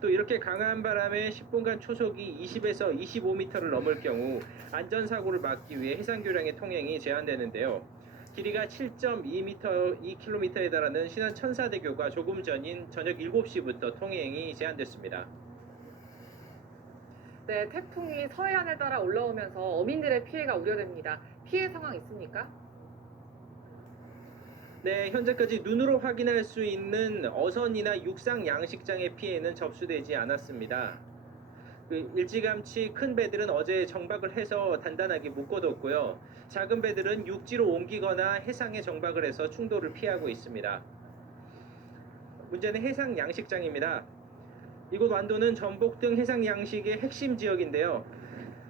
또 이렇게 강한 바람에 10분간 초속이 20에서 25m를 넘을 경우 안전사고를 막기 위해 해상교량의 통행이 제한되는데요. 길이가 7.2km에 달하는 신안 천사대교가 조금 전인 저녁 7시부터 통행이 제한됐습니다. 네, 태풍이 서해안을 따라 올라오면서 어민들의 피해가 우려됩니다. 피해 상황 있습니까? 네, 현재까지 눈으로 확인할 수 있는 어선이나 육상 양식장의 피해는 접수되지 않았습니다. 일찌감치 큰 배들은 어제 정박을 해서 단단하게 묶어뒀고요. 작은 배들은 육지로 옮기거나 해상에 정박을 해서 충돌을 피하고 있습니다. 문제는 해상 양식장입니다. 이곳 완도는 전복 등 해상 양식의 핵심 지역인데요.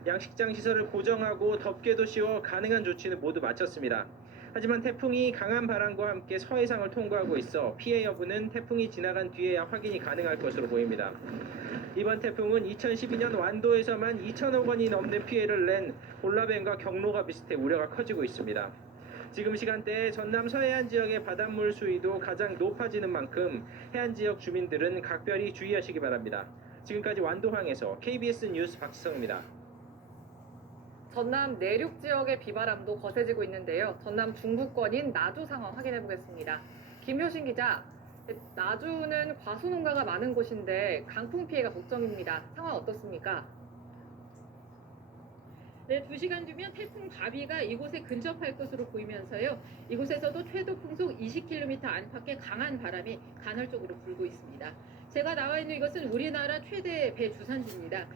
양식장 시설을 고정하고 덮개도 씌워 가능한 조치는 모두 마쳤습니다. 하지만 태풍이 강한 바람과 함께 서해상을 통과하고 있어 피해 여부는 태풍이 지나간 뒤에야 확인이 가능할 것으로 보입니다. 이번 태풍은 2012년 완도에서만 2천억 원이 넘는 피해를 낸 볼라벤과 경로가 비슷해 우려가 커지고 있습니다. 지금 시간대에 전남 서해안 지역의 바닷물 수위도 가장 높아지는 만큼 해안 지역 주민들은 각별히 주의하시기 바랍니다. 지금까지 완도항에서 KBS 뉴스 박지성입니다. 전남 내륙 지역의 비바람도 거세지고 있는데요. 전남 중부권인 나주 상황 확인해 보겠습니다. 김효신 기자, 나주는 과수농가가 많은 곳인데 강풍 피해가 걱정입니다. 상황 어떻습니까? 네, 2시간 뒤면 태풍 바비가 이곳에 근접할 것으로 보이면서요. 이곳에서도 최대 풍속 20km 안팎의 강한 바람이 간헐적으로 불고 있습니다. 제가 나와 있는 이것은 우리나라 최대 배 주산지입니다.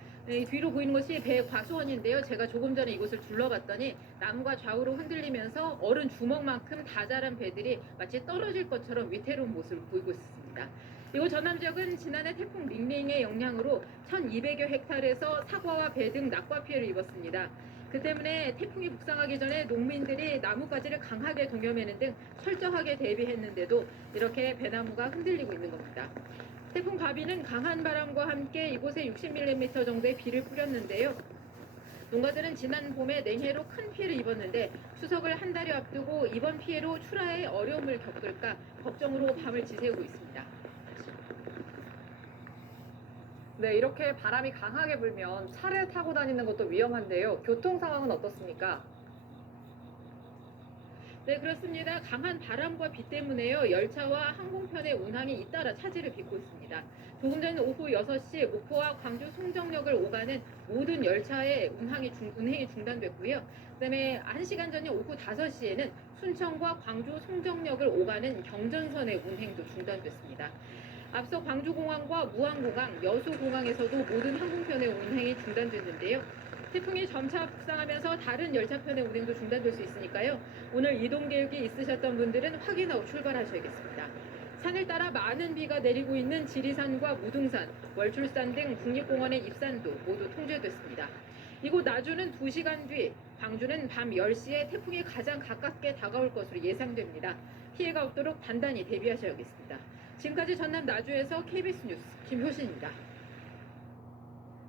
뒤로 보이는 것이 배 과수원인데요. 제가 조금 전에 이곳을 둘러봤더니 나무가 좌우로 흔들리면서 어른 주먹만큼 다 자란 배들이 마치 떨어질 것처럼 위태로운 모습을 보이고 있습니다. 이곳 전남 지역은 지난해 태풍 링링의 영향으로 1,200여 헥타르에서 사과와 배 등 낙과 피해를 입었습니다. 그 때문에 태풍이 북상하기 전에 농민들이 나뭇가지를 강하게 동여매는 등 철저하게 대비했는데도 이렇게 배나무가 흔들리고 있는 겁니다. 태풍 바비는 강한 바람과 함께 이곳에 60mm 정도의 비를 뿌렸는데요. 농가들은 지난 봄에 냉해로 큰 피해를 입었는데 추석을 한 달여 앞두고 이번 피해로 출하에 어려움을 겪을까 걱정으로 밤을 지새우고 있습니다. 네, 이렇게 바람이 강하게 불면 차를 타고 다니는 것도 위험한데요. 교통 상황은 어떻습니까? 네, 그렇습니다. 강한 바람과 비 때문에요. 열차와 항공편의 운항이 잇따라 차질을 빚고 있습니다. 조금 전 오후 6시 목포와 광주 송정역을 오가는 모든 열차의 운행이 중단됐고요. 그다음에 1시간 전인 오후 5시에는 순천과 광주 송정역을 오가는 경전선의 운행도 중단됐습니다. 앞서 광주공항과 무안공항, 여수공항에서도 모든 항공편의 운행이 중단됐는데요. 태풍이 점차 북상하면서 다른 열차편의 운행도 중단될 수 있으니까요. 오늘 이동 계획이 있으셨던 분들은 확인하고 출발하셔야겠습니다. 산을 따라 많은 비가 내리고 있는 지리산과 무등산, 월출산 등 국립공원의 입산도 모두 통제됐습니다. 이곳 나주는 2시간 뒤, 광주는 밤 10시에 태풍이 가장 가깝게 다가올 것으로 예상됩니다. 피해가 없도록 단단히 대비하셔야겠습니다. 지금까지 전남 나주에서 KBS 뉴스 김효신입니다.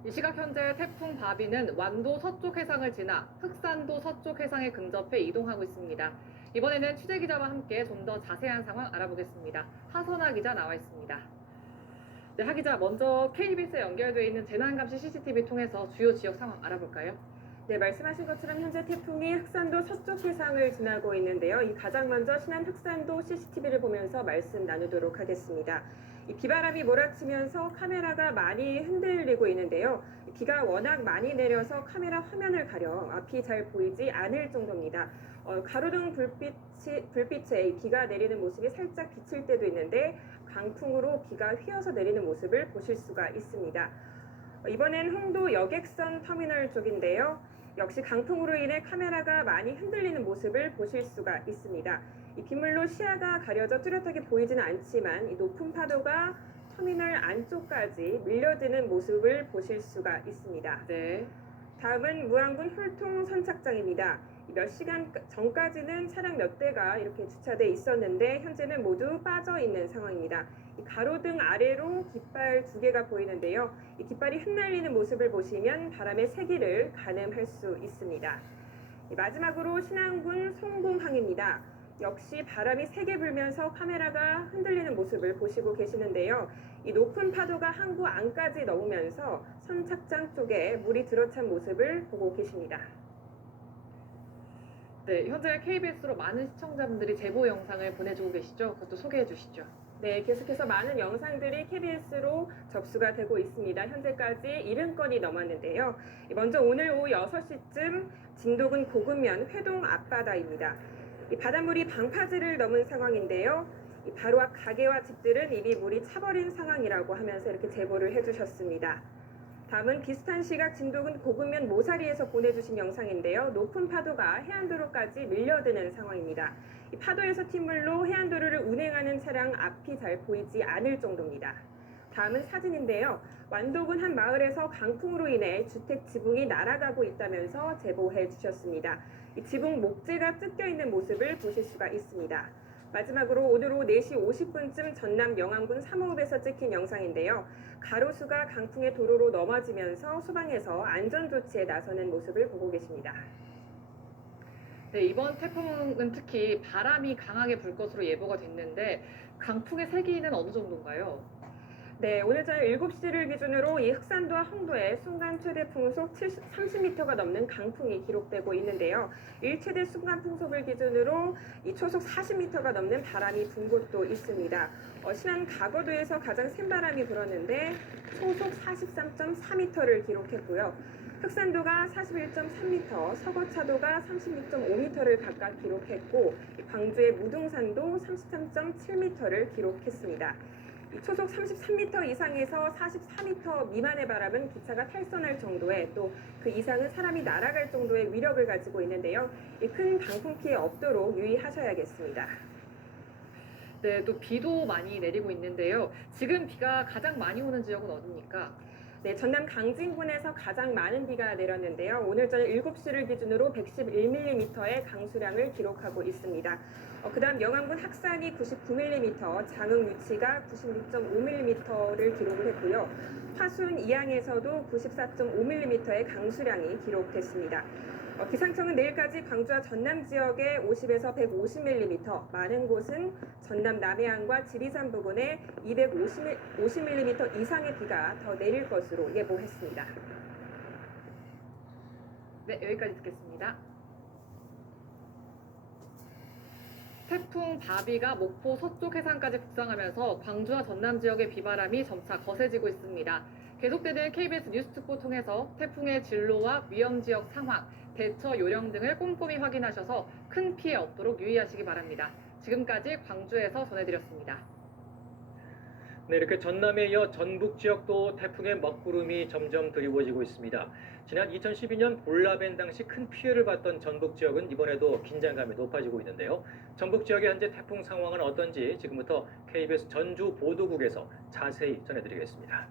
이 시각 현재 태풍 바비는 완도 서쪽 해상을 지나 흑산도 서쪽 해상에 근접해 이동하고 있습니다. 이번에는 취재 기자와 함께 좀 더 자세한 상황 알아보겠습니다. 하선아 기자 나와 있습니다. 네, 하 기자, 먼저 KBS에 연결되어 있는 재난감시 CCTV 통해서 주요 지역 상황 알아볼까요? 네, 말씀하신 것처럼 현재 태풍이 흑산도 서쪽 해상을 지나고 있는데요. 가장 먼저 신안 흑산도 CCTV를 보면서 말씀 나누도록 하겠습니다. 비바람이 몰아치면서 카메라가 많이 흔들리고 있는데요. 비가 워낙 많이 내려서 카메라 화면을 가려 앞이 잘 보이지 않을 정도입니다. 가로등 불빛에 비가 내리는 모습이 살짝 비칠 때도 있는데 강풍으로 비가 휘어서 내리는 모습을 보실 수가 있습니다. 이번엔 홍도 여객선 터미널 쪽인데요. 역시 강풍으로 인해 카메라가 많이 흔들리는 모습을 보실 수가 있습니다. 이 빗물로 시야가 가려져 뚜렷하게 보이지는 않지만 이 높은 파도가 터미널 안쪽까지 밀려드는 모습을 보실 수가 있습니다. 네. 다음은 무안군 홀통 선착장입니다. 몇 시간 전까지는 차량 몇 대가 이렇게 주차돼 있었는데 현재는 모두 빠져 있는 상황입니다. 이 가로등 아래로 깃발 2개가 보이는데요. 이 깃발이 흩날리는 모습을 보시면 바람의 세기를 가늠할 수 있습니다. 마지막으로 신안군 송봉항입니다. 역시 바람이 세게 불면서 카메라가 흔들리는 모습을 보시고 계시는데요. 이 높은 파도가 항구 안까지 넘으면서 선착장 쪽에 물이 들어찬 모습을 보고 계십니다. 네, 현재 KBS로 많은 시청자분들이 제보 영상을 보내주고 계시죠? 그것도 소개해 주시죠. 네, 계속해서 많은 영상들이 KBS로 접수가 되고 있습니다. 현재까지 70건이 넘었는데요. 먼저 오늘 오후 6시쯤 진도군 고금면 회동 앞바다입니다. 이 바닷물이 방파제를 넘은 상황인데요. 이 바로 앞 가게와 집들은 이미 물이 차버린 상황이라고 하면서 이렇게 제보를 해주셨습니다. 다음은 비슷한 시각 진도군 고금면 모사리에서 보내주신 영상인데요. 높은 파도가 해안도로까지 밀려드는 상황입니다. 이 파도에서 튀물로 해안도로를 운행하는 차량 앞이 잘 보이지 않을 정도입니다. 다음은 사진인데요. 완도군 한 마을에서 강풍으로 인해 주택 지붕이 날아가고 있다면서 제보해 주셨습니다. 이 지붕 목재가 뜯겨 있는 모습을 보실 수가 있습니다. 마지막으로 오늘 오후 4시 50분쯤 전남 영암군 삼호읍에서 찍힌 영상인데요. 가로수가 강풍의 도로로 넘어지면서 소방에서 안전조치에 나서는 모습을 보고 계십니다. 네, 이번 태풍은 특히 바람이 강하게 불 것으로 예보가 됐는데 강풍의 세기는 어느 정도인가요? 네, 오늘 저녁 7시를 기준으로 이 흑산도와 홍도에 순간 최대 풍속 30m가 넘는 강풍이 기록되고 있는데요. 일최대 순간 풍속을 기준으로 이 초속 40m가 넘는 바람이 분 곳도 있습니다. 신안 가거도에서 가장 센 바람이 불었는데 초속 43.4m를 기록했고요. 흑산도가 41.3m, 서거차도가 36.5m를 각각 기록했고 광주의 무등산도 33.7m를 기록했습니다. 초속 33m 이상에서 44m 미만의 바람은 기차가 탈선할 정도의 또 그 이상은 사람이 날아갈 정도의 위력을 가지고 있는데요. 큰 강풍 피해 없도록 유의하셔야겠습니다. 네, 또 비도 많이 내리고 있는데요. 지금 비가 가장 많이 오는 지역은 어디입니까? 네, 전남 강진군에서 가장 많은 비가 내렸는데요. 오늘 저녁 7시를 기준으로 111mm의 강수량을 기록하고 있습니다. 그다음 영암군 학산이 99mm, 장흥 유치가 96.5mm를 기록을 했고요. 화순 이양에서도 94.5mm의 강수량이 기록됐습니다. 기상청은 내일까지 광주와 전남 지역에 50에서 150mm, 많은 곳은 전남 남해안과 지리산 부근에 250mm 이상의 비가 더 내릴 것으로 예보했습니다. 네, 여기까지 듣겠습니다. 태풍 바비가 목포 서쪽 해상까지 북상하면서 광주와 전남 지역의 비바람이 점차 거세지고 있습니다. 계속되는 KBS 뉴스특보 통해서 태풍의 진로와 위험 지역 상황, 대처 요령 등을 꼼꼼히 확인하셔서 큰 피해 없도록 유의하시기 바랍니다. 지금까지 광주에서 전해드렸습니다. 네, 이렇게 전남에 이어 전북 지역도 태풍의 먹구름이 점점 드리워지고 있습니다. 지난 2012년 볼라벤 당시 큰 피해를 봤던 전북 지역은 이번에도 긴장감이 높아지고 있는데요. 전북 지역의 현재 태풍 상황은 어떤지 지금부터 KBS 전주 보도국에서 자세히 전해드리겠습니다.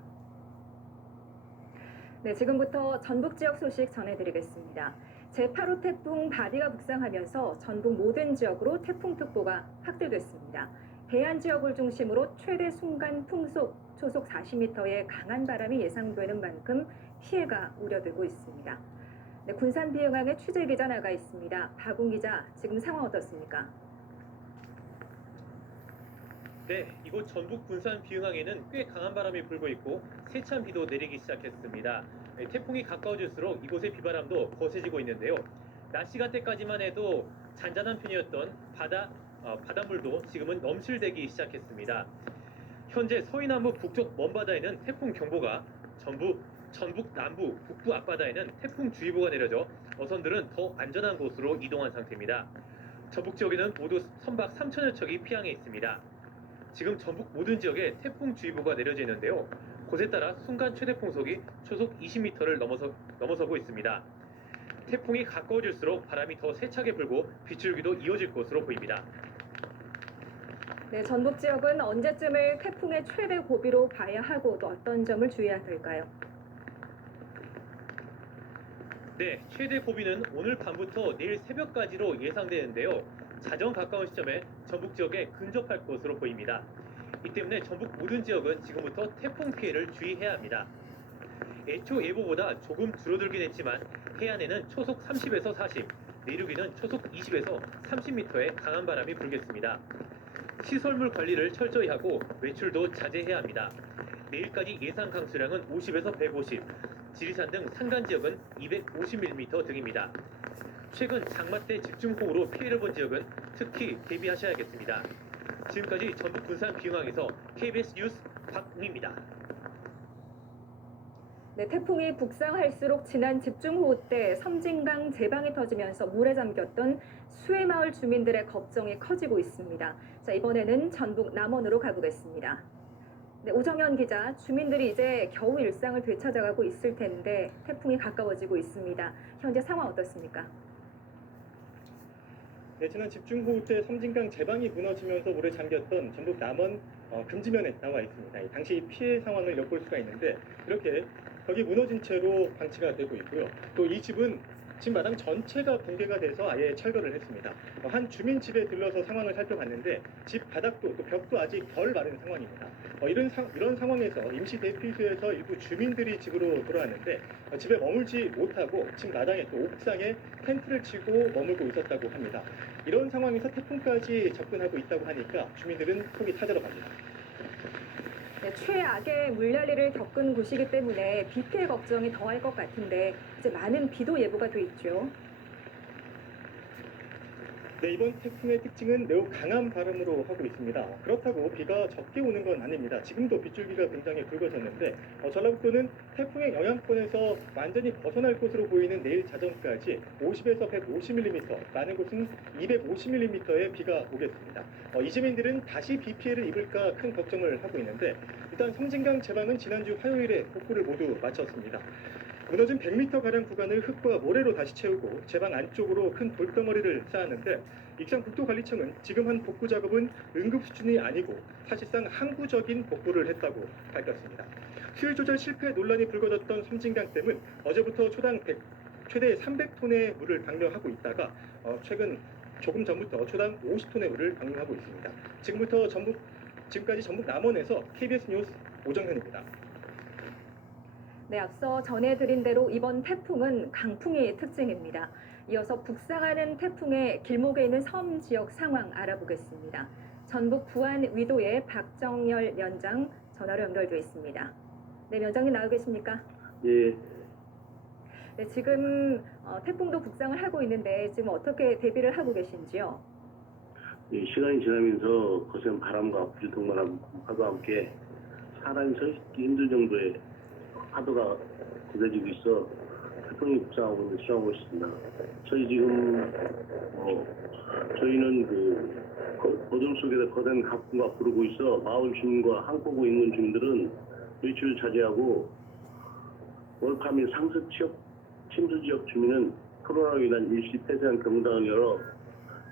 네, 지금부터 전북 지역 소식 전해드리겠습니다. 제8호 태풍 바비가 북상하면서 전북 모든 지역으로 태풍특보가 확대됐습니다. 해안 지역을 중심으로 최대 순간 풍속 초속 40m의 강한 바람이 예상되는 만큼 피해가 우려되고 있습니다. 네, 군산 비흥항에 취재 기자 나가 있습니다. 박웅 기자, 지금 상황 어떻습니까? 네, 이곳 전북 군산 비흥항에는 꽤 강한 바람이 불고 있고 세찬 비도 내리기 시작했습니다. 네, 태풍이 가까워질수록 이곳의 비바람도 거세지고 있는데요. 낮 시간대까지만 해도 잔잔한 편이었던 바닷물도 지금은 넘실대기 시작했습니다. 현재 서해남부 북쪽 먼바다에는 태풍 경보가, 전북 남부 북부 앞바다에는 태풍 주의보가 내려져 어선들은 더 안전한 곳으로 이동한 상태입니다. 전북 지역에는 모두 선박 3천여 척이 피항해 있습니다. 지금 전북 모든 지역에 태풍 주의보가 내려져 있는데요. 곳에 따라 순간 최대 풍속이 초속 20m를 넘어서고 있습니다. 태풍이 가까워질수록 바람이 더 세차게 불고 빗줄기도 이어질 것으로 보입니다. 네, 전북 지역은 언제쯤을 태풍의 최대 고비로 봐야 하고 또 어떤 점을 주의해야 될까요? 네, 최대 고비는 오늘 밤부터 내일 새벽까지로 예상되는데요. 자정 가까운 시점에 전북 지역에 근접할 것으로 보입니다. 이 때문에 전북 모든 지역은 지금부터 태풍 피해를 주의해야 합니다. 애초 예보보다 조금 줄어들긴 했지만 해안에는 초속 30에서 40, 내륙에는 초속 20에서 30m의 강한 바람이 불겠습니다. 시설물 관리를 철저히 하고 외출도 자제해야 합니다. 내일까지 예상 강수량은 50에서 150, 지리산 등 산간 지역은 250mm 등입니다. 최근 장마 때 집중호우로 피해를 본 지역은 특히 대비하셔야겠습니다. 지금까지 전북 군산 비흥항에서 KBS 뉴스 박웅입니다. 네, 태풍이 북상할수록 지난 집중호우 때 섬진강 제방이 터지면서 물에 잠겼던 수해마을 주민들의 걱정이 커지고 있습니다. 자, 이번에는 전북 남원으로 가보겠습니다. 네, 오정현 기자, 주민들이 이제 겨우 일상을 되찾아가고 있을 텐데 태풍이 가까워지고 있습니다. 현재 상황 어떻습니까? 네, 지난 집중호우 때 섬진강 제방이 무너지면서 물에 잠겼던 전북 남원 금지면에 나와 있습니다. 당시 피해 상황을 엿볼 수가 있는데 이렇게 벽이 무너진 채로 방치가 되고 있고요. 또 이 집은 집 마당 전체가 붕괴가 돼서 아예 철거를 했습니다. 한 주민 집에 들러서 상황을 살펴봤는데 집 바닥도 또 벽도 아직 덜 마른 상황입니다. 이런 상황에서 임시 대피소에서 일부 주민들이 집으로 돌아왔는데 집에 머물지 못하고 집 마당에 또 옥상에 텐트를 치고 머물고 있었다고 합니다. 이런 상황에서 태풍까지 접근하고 있다고 하니까 주민들은 속이 타들어갑니다. 네, 최악의 물난리를 겪은 곳이기 때문에 비 피해 걱정이 더할 것 같은데 이제 많은 비도 예보가 돼 있죠. 네, 이번 태풍의 특징은 매우 강한 바람으로 하고 있습니다. 그렇다고 비가 적게 오는 건 아닙니다. 지금도 빗줄기가 굉장히 굵어졌는데 전라북도는 태풍의 영향권에서 완전히 벗어날 것으로 보이는 내일 자정까지 50에서 150mm, 많은 곳은 250mm의 비가 오겠습니다. 이주민들은 다시 비 피해를 입을까 큰 걱정을 하고 있는데 일단 섬진강 제방은 지난주 화요일에 복구를 모두 마쳤습니다. 무너진 100m가량 구간을 흙과 모래로 다시 채우고 제방 안쪽으로 큰 돌덩어리를 쌓았는데 익산국토관리청은 지금 한 복구 작업은 응급 수준이 아니고 사실상 항구적인 복구를 했다고 밝혔습니다. 수율 조절 실패 논란이 불거졌던 섬진강댐은 어제부터 초당 최대 300톤의 물을 방류하고 있다가 조금 전부터 초당 50톤의 물을 방류하고 있습니다. 지금까지 전북 남원에서 KBS 뉴스 오정현입니다. 네, 앞서 전해드린 대로 이번 태풍은 강풍이 특징입니다. 이어서 북상하는 태풍의 길목에 있는 섬 지역 상황 알아보겠습니다. 전북 부안 위도의 박정열 면장 전화로 연결되어 있습니다. 네, 면장님 나와 계십니까? 예. 네, 지금 태풍도 북상을 하고 있는데 지금 어떻게 대비를 하고 계신지요? 예, 시간이 지나면서 거센 바람과 불통과와 함께 사람이 서 있기 힘들 정도의 파도가 굳어지고 있어 태풍이 북상하고 있는 수하고 있습니다. 저희는 어둠 속에서 거센 강풍과 부르고 있어 마을 주민과 항포구 인근 주민들은 외출 자제하고 월파 및 상습 지역, 침수 지역 주민은 코로나로 인한 일시 폐쇄한 경로당을 열어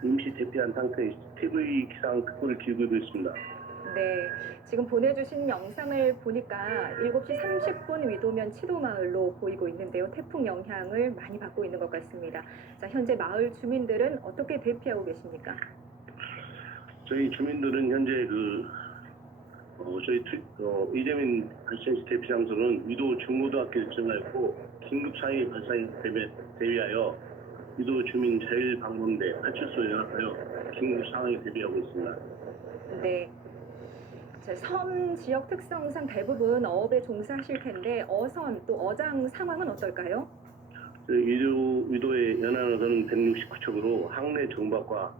임시 대피한 상태의 TV 기상 특보를 기울이고 있습니다. 네, 지금 보내주신 영상을 보니까 7시 30분 위도면 치도마을로 보이고 있는데요. 태풍 영향을 많이 받고 있는 것 같습니다. 자, 현재 마을 주민들은 어떻게 대피하고 계십니까? 저희 주민들은 현재 이재민 발생시 대피 장소는 위도 중고등학교에 지정하였고 긴급 상황이 발생 대비하여 위도 주민 제1방문대 파출소에 연락하여 긴급 상황에 대비하고 있습니다. 네. 자, 섬 지역 특성상 대부분 어업에 종사하실 텐데 어선 또 어장 상황은 어떨까요? 위도의 연안어선은 169척으로 항내 정박과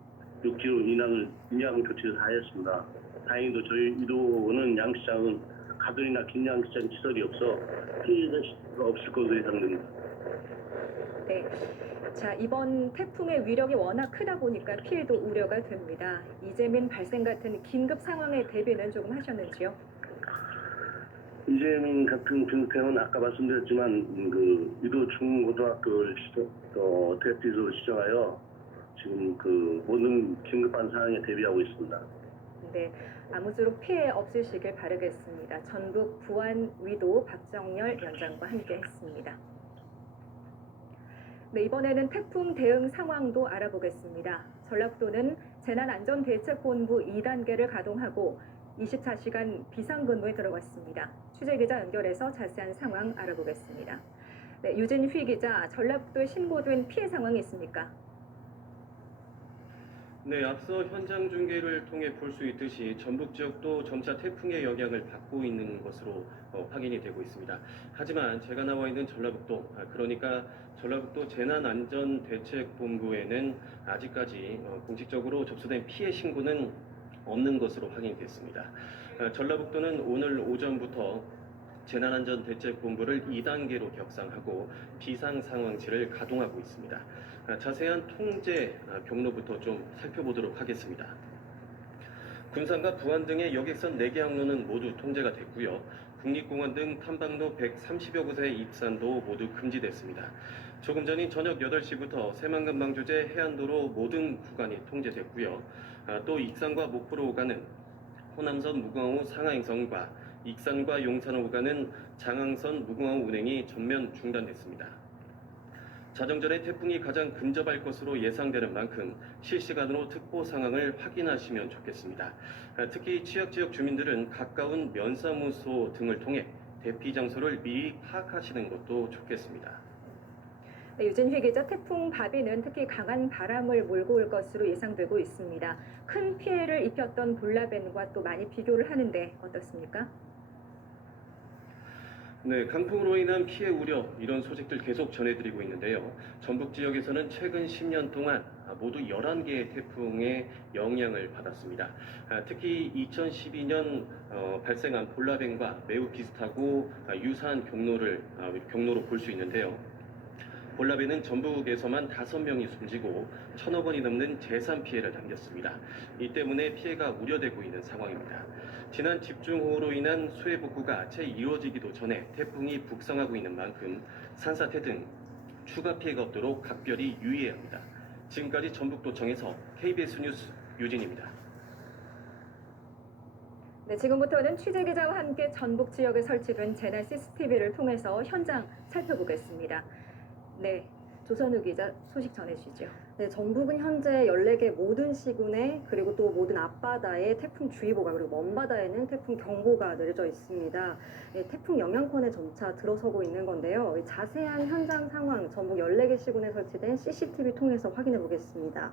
육지로 인양 조치를 다 했습니다. 다행히도 저희 위도는 양식장은 가둔이나 긴 양식장 시설이 없어 피해가 없을 것으로 예상됩니다. 네. 자, 이번 태풍의 위력이 워낙 크다 보니까 피해도 우려가 됩니다. 이재민 발생 같은 긴급 상황에 대비는 조금 하셨는지요? 이재민 같은 경우는 아까 말씀드렸지만 위도 중고등학교를 대피소로 지정하여 지금 모든 긴급한 상황에 대비하고 있습니다. 네, 아무쪼록 피해 없으시길 바라겠습니다. 전북 부안 위도 박정열 위원장과 함께했습니다. 네, 이번에는 태풍 대응 상황도 알아보겠습니다. 전라북도는 재난안전대책본부 2단계를 가동하고 24시간 비상근무에 들어갔습니다. 취재기자 연결해서 자세한 상황 알아보겠습니다. 네, 유진휘 기자, 전라북도에 신고된 피해 상황이 있습니까? 네, 앞서 현장 중계를 통해 볼 수 있듯이 전북 지역도 점차 태풍의 영향을 받고 있는 것으로 확인이 되고 있습니다. 하지만 제가 나와 있는 전라북도, 그러니까 전라북도 재난안전대책본부에는 아직까지 공식적으로 접수된 피해 신고는 없는 것으로 확인됐습니다. 전라북도는 오늘 오전부터 재난안전대책본부를 2단계로 격상하고 비상상황실을 가동하고 있습니다. 자세한 통제 경로부터 좀 살펴보도록 하겠습니다. 군산과 부안 등의 여객선 4개 항로는 모두 통제가 됐고요. 국립공원 등 탐방로 130여 곳의 입산도 모두 금지됐습니다. 조금 전인 저녁 8시부터 새만금 방조제 해안도로 모든 구간이 통제됐고요. 또 익산과 목포로 오가는 호남선 무궁화호 상하행선과 익산과 용산호 오가는 장항선 무궁화호 운행이 전면 중단됐습니다. 자정전에 태풍이 가장 근접할 것으로 예상되는 만큼 실시간으로 특보 상황을 확인하시면 좋겠습니다. 특히 취약지역 주민들은 가까운 면사무소 등을 통해 대피 장소를 미리 파악하시는 것도 좋겠습니다. 네, 유진휘 기자, 태풍 바비는 특히 강한 바람을 몰고 올 것으로 예상되고 있습니다. 큰 피해를 입혔던 볼라벤과 또 많이 비교를 하는데 어떻습니까? 네, 강풍으로 인한 피해 우려 이런 소식들 계속 전해드리고 있는데요. 전북 지역에서는 최근 10년 동안 모두 11개의 태풍의 영향을 받았습니다. 특히 2012년 발생한 볼라벤과 매우 비슷하고 유사한 경로로 볼 수 있는데요. 볼라벤은 전북에서만 5명이 숨지고 1,000억 원이 넘는 재산 피해를 남겼습니다. 이 때문에 피해가 우려되고 있는 상황입니다. 지난 집중호우로 인한 수해 복구가 채 이루어지기도 전에 태풍이 북상하고 있는 만큼 산사태 등 추가 피해가 없도록 각별히 유의해야 합니다. 지금까지 전북도청에서 KBS 뉴스 유진입니다. 네, 지금부터는 취재기자와 함께 전북 지역에 설치된 재난 CCTV를 통해서 현장 살펴보겠습니다. 네, 조선우 기자 소식 전해주시죠. 네, 전북은 현재 14개 모든 시군에 그리고 또 모든 앞바다에 태풍주의보가 그리고 먼바다에는 태풍경보가 내려져 있습니다. 네, 태풍 영향권에 점차 들어서고 있는 건데요. 자세한 현장 상황 전북 14개 시군에 설치된 CCTV 통해서 확인해 보겠습니다.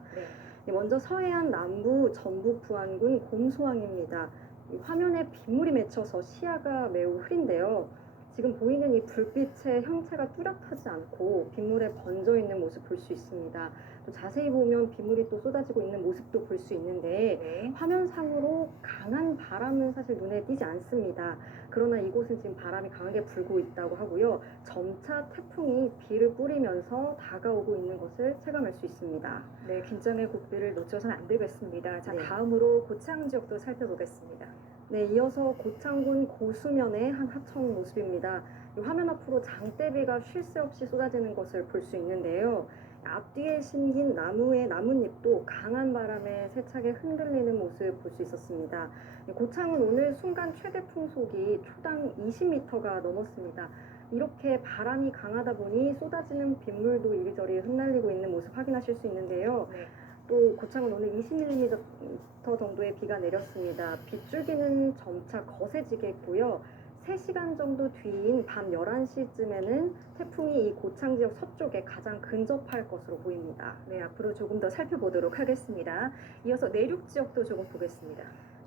네, 먼저 서해안 남부 전북 부안군 곰소항입니다. 이 화면에 빗물이 맺혀서 시야가 매우 흐린데요. 지금 보이는 이 불빛의 형체가 뚜렷하지 않고 빗물에 번져 있는 모습 볼 수 있습니다. 또 자세히 보면 빗물이 또 쏟아지고 있는 모습도 볼 수 있는데 화면상으로 강한 바람은 사실 눈에 띄지 않습니다. 그러나 이곳은 지금 바람이 강하게 불고 있다고 하고요. 점차 태풍이 비를 뿌리면서 다가오고 있는 것을 체감할 수 있습니다. 네, 긴장의 고비를 놓쳐서는 안 되겠습니다. 자, 네. 다음으로 고창 지역도 살펴보겠습니다. 네, 이어서 고창군 고수면의 한 하천 모습입니다. 이 화면 앞으로 장대비가 쉴 새 없이 쏟아지는 것을 볼 수 있는데요. 앞뒤에 심긴 나무의 나뭇잎도 강한 바람에 세차게 흔들리는 모습 볼 수 있었습니다. 고창은 오늘 순간 최대 풍속이 초당 20m가 넘었습니다. 이렇게 바람이 강하다 보니 쏟아지는 빗물도 이리저리 흩날리고 있는 모습 확인하실 수 있는데요. 또 고창은 오늘 20mm 정도의 비가 내렸습니다. 빗줄기는 점차 거세지겠고요. 3시간 정도 뒤인 밤 11시쯤에는 태풍이 이 고창 지역 서쪽에 가장 근접할 것으로 보입니다. 네, 앞으로 조금 더 살펴보도록 하겠습니다. 이어서 내륙 지역도 조금 보겠습니다.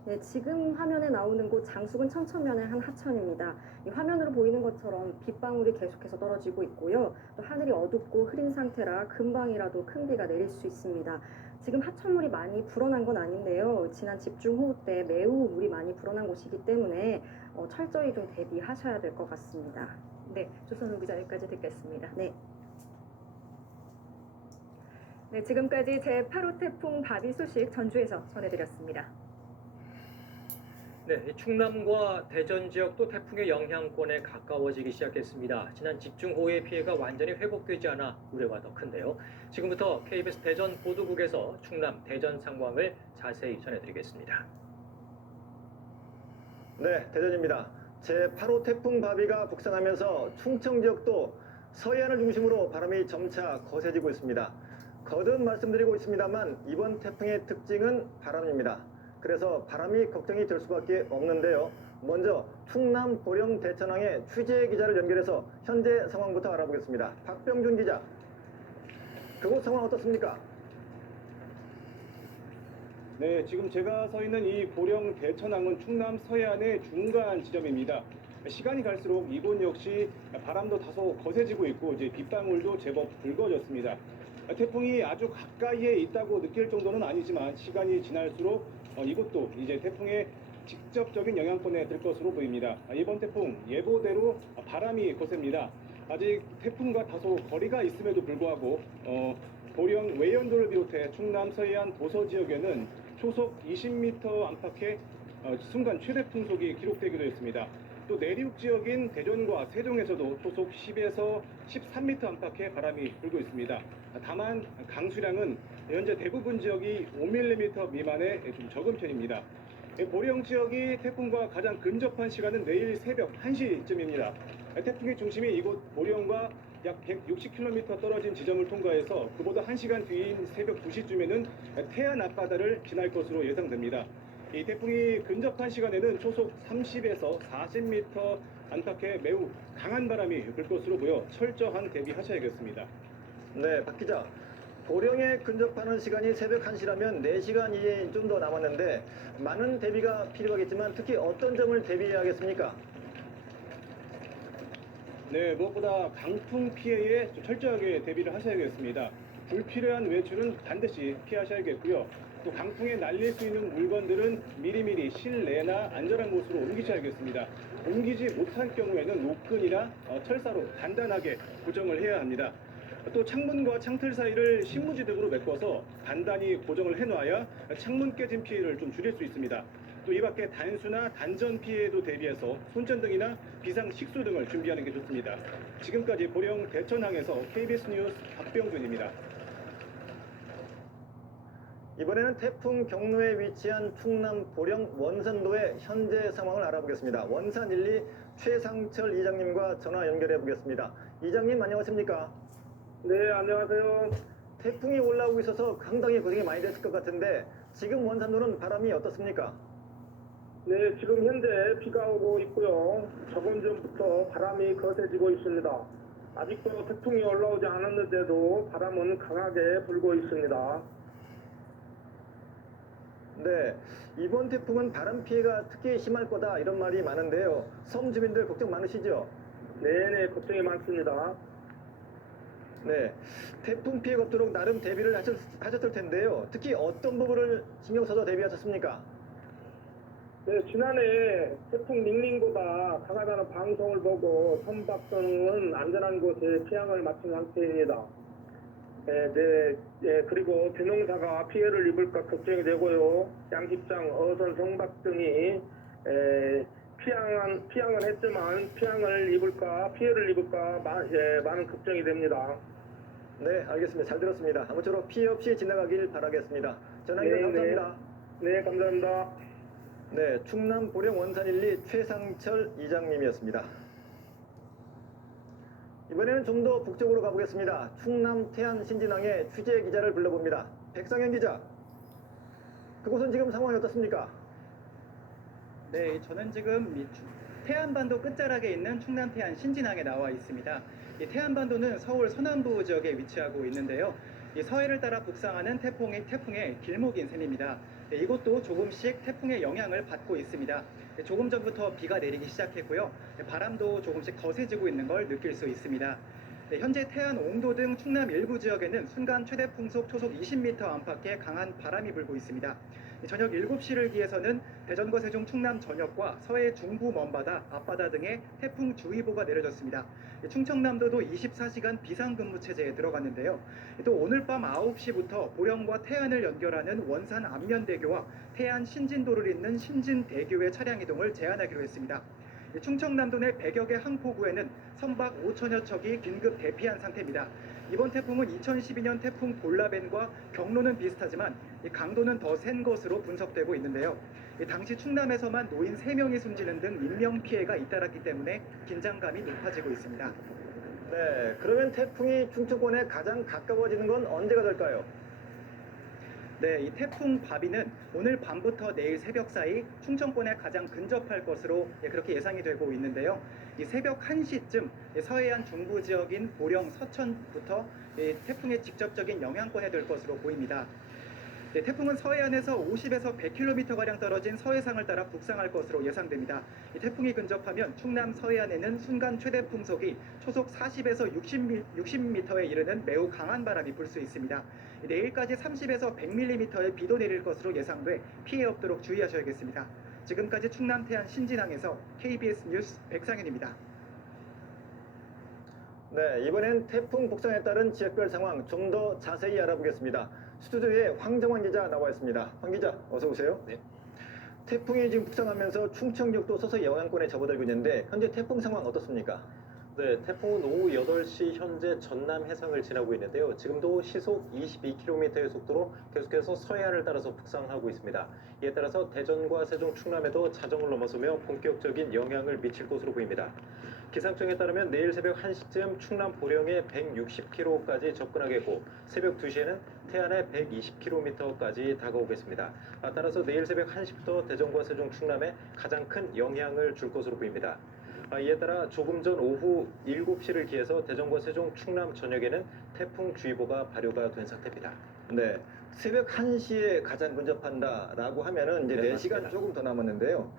네, 지금 화면에 나오는 곳 장수군 청천면의 한 하천입니다. 이 화면으로 보이는 것처럼 빗방울이 계속해서 떨어지고 있고요. 또 하늘이 어둡고 흐린 상태라 금방이라도 큰 비가 내릴 수 있습니다. 지금 하천물이 많이 불어난 건 아닌데요. 지난 집중호우 때 매우 물이 많이 불어난 곳이기 때문에 철저히 좀 대비하셔야 될 것 같습니다. 네, 조선우 기자 여기까지 듣겠습니다. 네. 네, 지금까지 제8호 태풍 바비 소식 전주에서 전해드렸습니다. 네, 이 충남과 대전 지역도 태풍의 영향권에 가까워지기 시작했습니다. 지난 집중호우의 피해가 완전히 회복되지 않아 우려가 더 큰데요. 지금부터 KBS 대전 보도국에서 충남 대전 상황을 자세히 전해드리겠습니다. 네, 대전입니다. 제8호 태풍 바비가 북상하면서 충청 지역도 서해안을 중심으로 바람이 점차 거세지고 있습니다. 거듭 말씀드리고 있습니다만 이번 태풍의 특징은 바람입니다. 그래서 바람이 걱정이 될 수밖에 없는데요. 먼저 충남 보령 대천항의 취재 기자를 연결해서 현재 상황부터 알아보겠습니다. 박병준 기자, 그곳 상황 어떻습니까? 네, 지금 제가 서 있는 이 보령 대천항은 충남 서해안의 중간 지점입니다. 시간이 갈수록 이곳 역시 바람도 다소 거세지고 있고 이제 빗방울도 제법 굵어졌습니다. 태풍이 아주 가까이에 있다고 느낄 정도는 아니지만 시간이 지날수록 이곳도 이제 태풍의 직접적인 영향권에 들 것으로 보입니다. 이번 태풍 예보대로 바람이 거셉니다. 아직 태풍과 다소 거리가 있음에도 불구하고 보령 외연도를 비롯해 충남 서해안 도서 지역에는 초속 20m 안팎의 순간 최대 풍속이 기록되기도 했습니다. 또 내륙 지역인 대전과 세종에서도 초속 10에서 13m 안팎의 바람이 불고 있습니다. 다만 강수량은 현재 대부분 지역이 5mm 미만의 좀 적은 편입니다. 보령 지역이 태풍과 가장 근접한 시간은 내일 새벽 1시쯤입니다. 태풍의 중심이 이곳 보령과 약 160km 떨어진 지점을 통과해서 그보다 1시간 뒤인 새벽 2시쯤에는 태안 앞바다를 지날 것으로 예상됩니다. 이 태풍이 근접한 시간에는 초속 30에서 40m 안팎의 매우 강한 바람이 불 것으로 보여 철저한 대비하셔야겠습니다. 네, 박 기자. 보령에 근접하는 시간이 새벽 1시라면 4시간이 좀 더 남았는데 많은 대비가 필요하겠지만 특히 어떤 점을 대비해야겠습니까? 네, 무엇보다 강풍 피해에 철저하게 대비를 하셔야겠습니다. 불필요한 외출은 반드시 피하셔야겠고요. 또 강풍에 날릴 수 있는 물건들은 미리미리 실내나 안전한 곳으로 옮기셔야겠습니다. 옮기지 못할 경우에는 노끈이나 철사로 단단하게 고정을 해야 합니다. 또 창문과 창틀 사이를 신문지 등으로 메꿔서 단단히 고정을 해놔야 창문 깨진 피해를 좀 줄일 수 있습니다. 또 이 밖에 단수나 단전 피해에도 대비해서 손전등이나 비상 식수 등을 준비하는 게 좋습니다. 지금까지 보령 대천항에서 KBS 뉴스 박병준입니다. 이번에는 태풍 경로에 위치한 충남 보령 원산도의 현재 상황을 알아보겠습니다. 원산 1리 최상철 이장님과 전화 연결해 보겠습니다. 이장님 안녕하십니까? 네, 안녕하세요. 태풍이 올라오고 있어서 상당히 고생이 많이 됐을 것 같은데 지금 원산도는 바람이 어떻습니까? 네, 지금 현재 비가 오고 있고요. 조금 전부터 바람이 거세지고 있습니다. 아직도 태풍이 올라오지 않았는데도 바람은 강하게 불고 있습니다. 네, 이번 태풍은 바람 피해가 특히 심할 거다 이런 말이 많은데요. 섬 주민들 걱정 많으시죠? 네네, 걱정이 많습니다. 네, 태풍 피해가 없도록 나름 대비를 하셨을 텐데요. 특히 어떤 부분을 신경 써서 대비하셨습니까? 네, 지난해 태풍 닝닝보다 강하다는 방송을 보고 선박선은 안전한 곳에 피항을 마친 상태입니다. 그리고 대농사가 피해를 입을까 걱정이 되고요. 양식장, 어선, 성박 등이 피항은 했지만 피해를 입을까 많은 걱정이 됩니다. 네, 알겠습니다. 잘 들었습니다. 아무쪼록 피해 없이 지나가길 바라겠습니다. 전화 연결 감사합니다. 네, 감사합니다. 네, 충남 보령 원산 1리 최상철 이장님이었습니다. 이번에는 좀 더 북쪽으로 가보겠습니다. 충남 태안 신진항에 취재 기자를 불러봅니다. 백상현 기자. 그곳은 지금 상황이 어떻습니까? 네, 저는 지금 태안반도 끝자락에 있는 충남 태안 신진항에 나와 있습니다. 이 태안반도는 서울 서남부 지역에 위치하고 있는데요. 이 서해를 따라 북상하는 태풍의 길목인 셈입니다. 네, 이곳도 조금씩 태풍의 영향을 받고 있습니다. 네, 조금 전부터 비가 내리기 시작했고요. 네, 바람도 조금씩 거세지고 있는 걸 느낄 수 있습니다. 네, 현재 태안, 옹도 등 충남 일부 지역에는 순간 최대 풍속 초속 20m 안팎의 강한 바람이 불고 있습니다. 저녁 7시를 기해서는 대전과 세종, 충남 전역과 서해 중부 먼바다, 앞바다 등의 태풍주의보가 내려졌습니다. 충청남도도 24시간 비상근무 체제에 들어갔는데요. 또 오늘 밤 9시부터 보령과 태안을 연결하는 원산 안면대교와 태안 신진도를 잇는 신진대교의 차량 이동을 제한하기로 했습니다. 충청남도 내 100여 개 항포구에는 선박 5천여 척이 긴급 대피한 상태입니다. 이번 태풍은 2012년 태풍 볼라벤과 경로는 비슷하지만 강도는 더 센 것으로 분석되고 있는데요. 당시 충남에서만 노인 3명이 숨지는 등 인명피해가 잇따랐기 때문에 긴장감이 높아지고 있습니다. 네, 그러면 태풍이 충청권에 가장 가까워지는 건 언제가 될까요? 네, 이 태풍 바비는 오늘 밤부터 내일 새벽 사이 충청권에 가장 근접할 것으로 그렇게 예상이 되고 있는데요. 이 새벽 1시쯤 서해안 중부 지역인 보령, 서천부터 태풍의 직접적인 영향권에 될 것으로 보입니다. 네, 태풍은 서해안에서 50에서 100km가량 떨어진 서해상을 따라 북상할 것으로 예상됩니다. 이 태풍이 근접하면 충남 서해안에는 순간 최대 풍속이 초속 40에서 60m에 이르는 매우 강한 바람이 불 수 있습니다. 내일까지 30에서 100mm의 비도 내릴 것으로 예상돼 피해 없도록 주의하셔야겠습니다. 지금까지 충남 태안 신진항에서 KBS 뉴스 백상현입니다. 네, 이번엔 태풍 북상에 따른 지역별 상황 좀 더 자세히 알아보겠습니다. 스튜디오에 황정환 기자 나와 있습니다. 황 기자, 어서 오세요. 네. 태풍이 지금 북상하면서 충청 지역도 서서히 영향권에 접어들고 있는데 현재 태풍 상황 어떻습니까? 네, 태풍은 오후 8시 현재 전남 해상을 지나고 있는데요. 지금도 시속 22km의 속도로 계속해서 서해안을 따라서 북상하고 있습니다. 이에 따라서 대전과 세종, 충남에도 자정을 넘어서며 본격적인 영향을 미칠 것으로 보입니다. 기상청에 따르면 내일 새벽 1시쯤 충남 보령에 160km까지 접근하겠고 새벽 2시에는 태안에 120km까지 다가오겠습니다. 따라서 내일 새벽 1시부터 대전과 세종, 충남에 가장 큰 영향을 줄 것으로 보입니다. 이에 따라 조금 전 오후 7시를 기해서 대전과 세종, 충남 전역에는 태풍주의보가 발효가 된 상태입니다. 네, 새벽 1시에 가장 근접한다라고 하면은 이제 네, 4시간 맞습니다. 조금 더 남았는데요.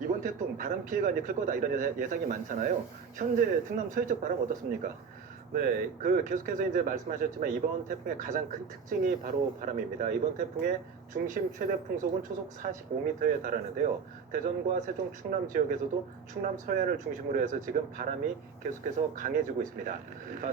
이번 태풍 바람 피해가 이제 클 거다 이런 예상이 많잖아요. 현재 충남 서해쪽 바람 어떻습니까? 네, 계속해서 이제 말씀하셨지만 이번 태풍의 가장 큰 특징이 바로 바람입니다. 이번 태풍의 중심 최대 풍속은 초속 45m에 달하는데요. 대전과 세종, 충남 지역에서도 충남 서해안을 중심으로 해서 지금 바람이 계속해서 강해지고 있습니다.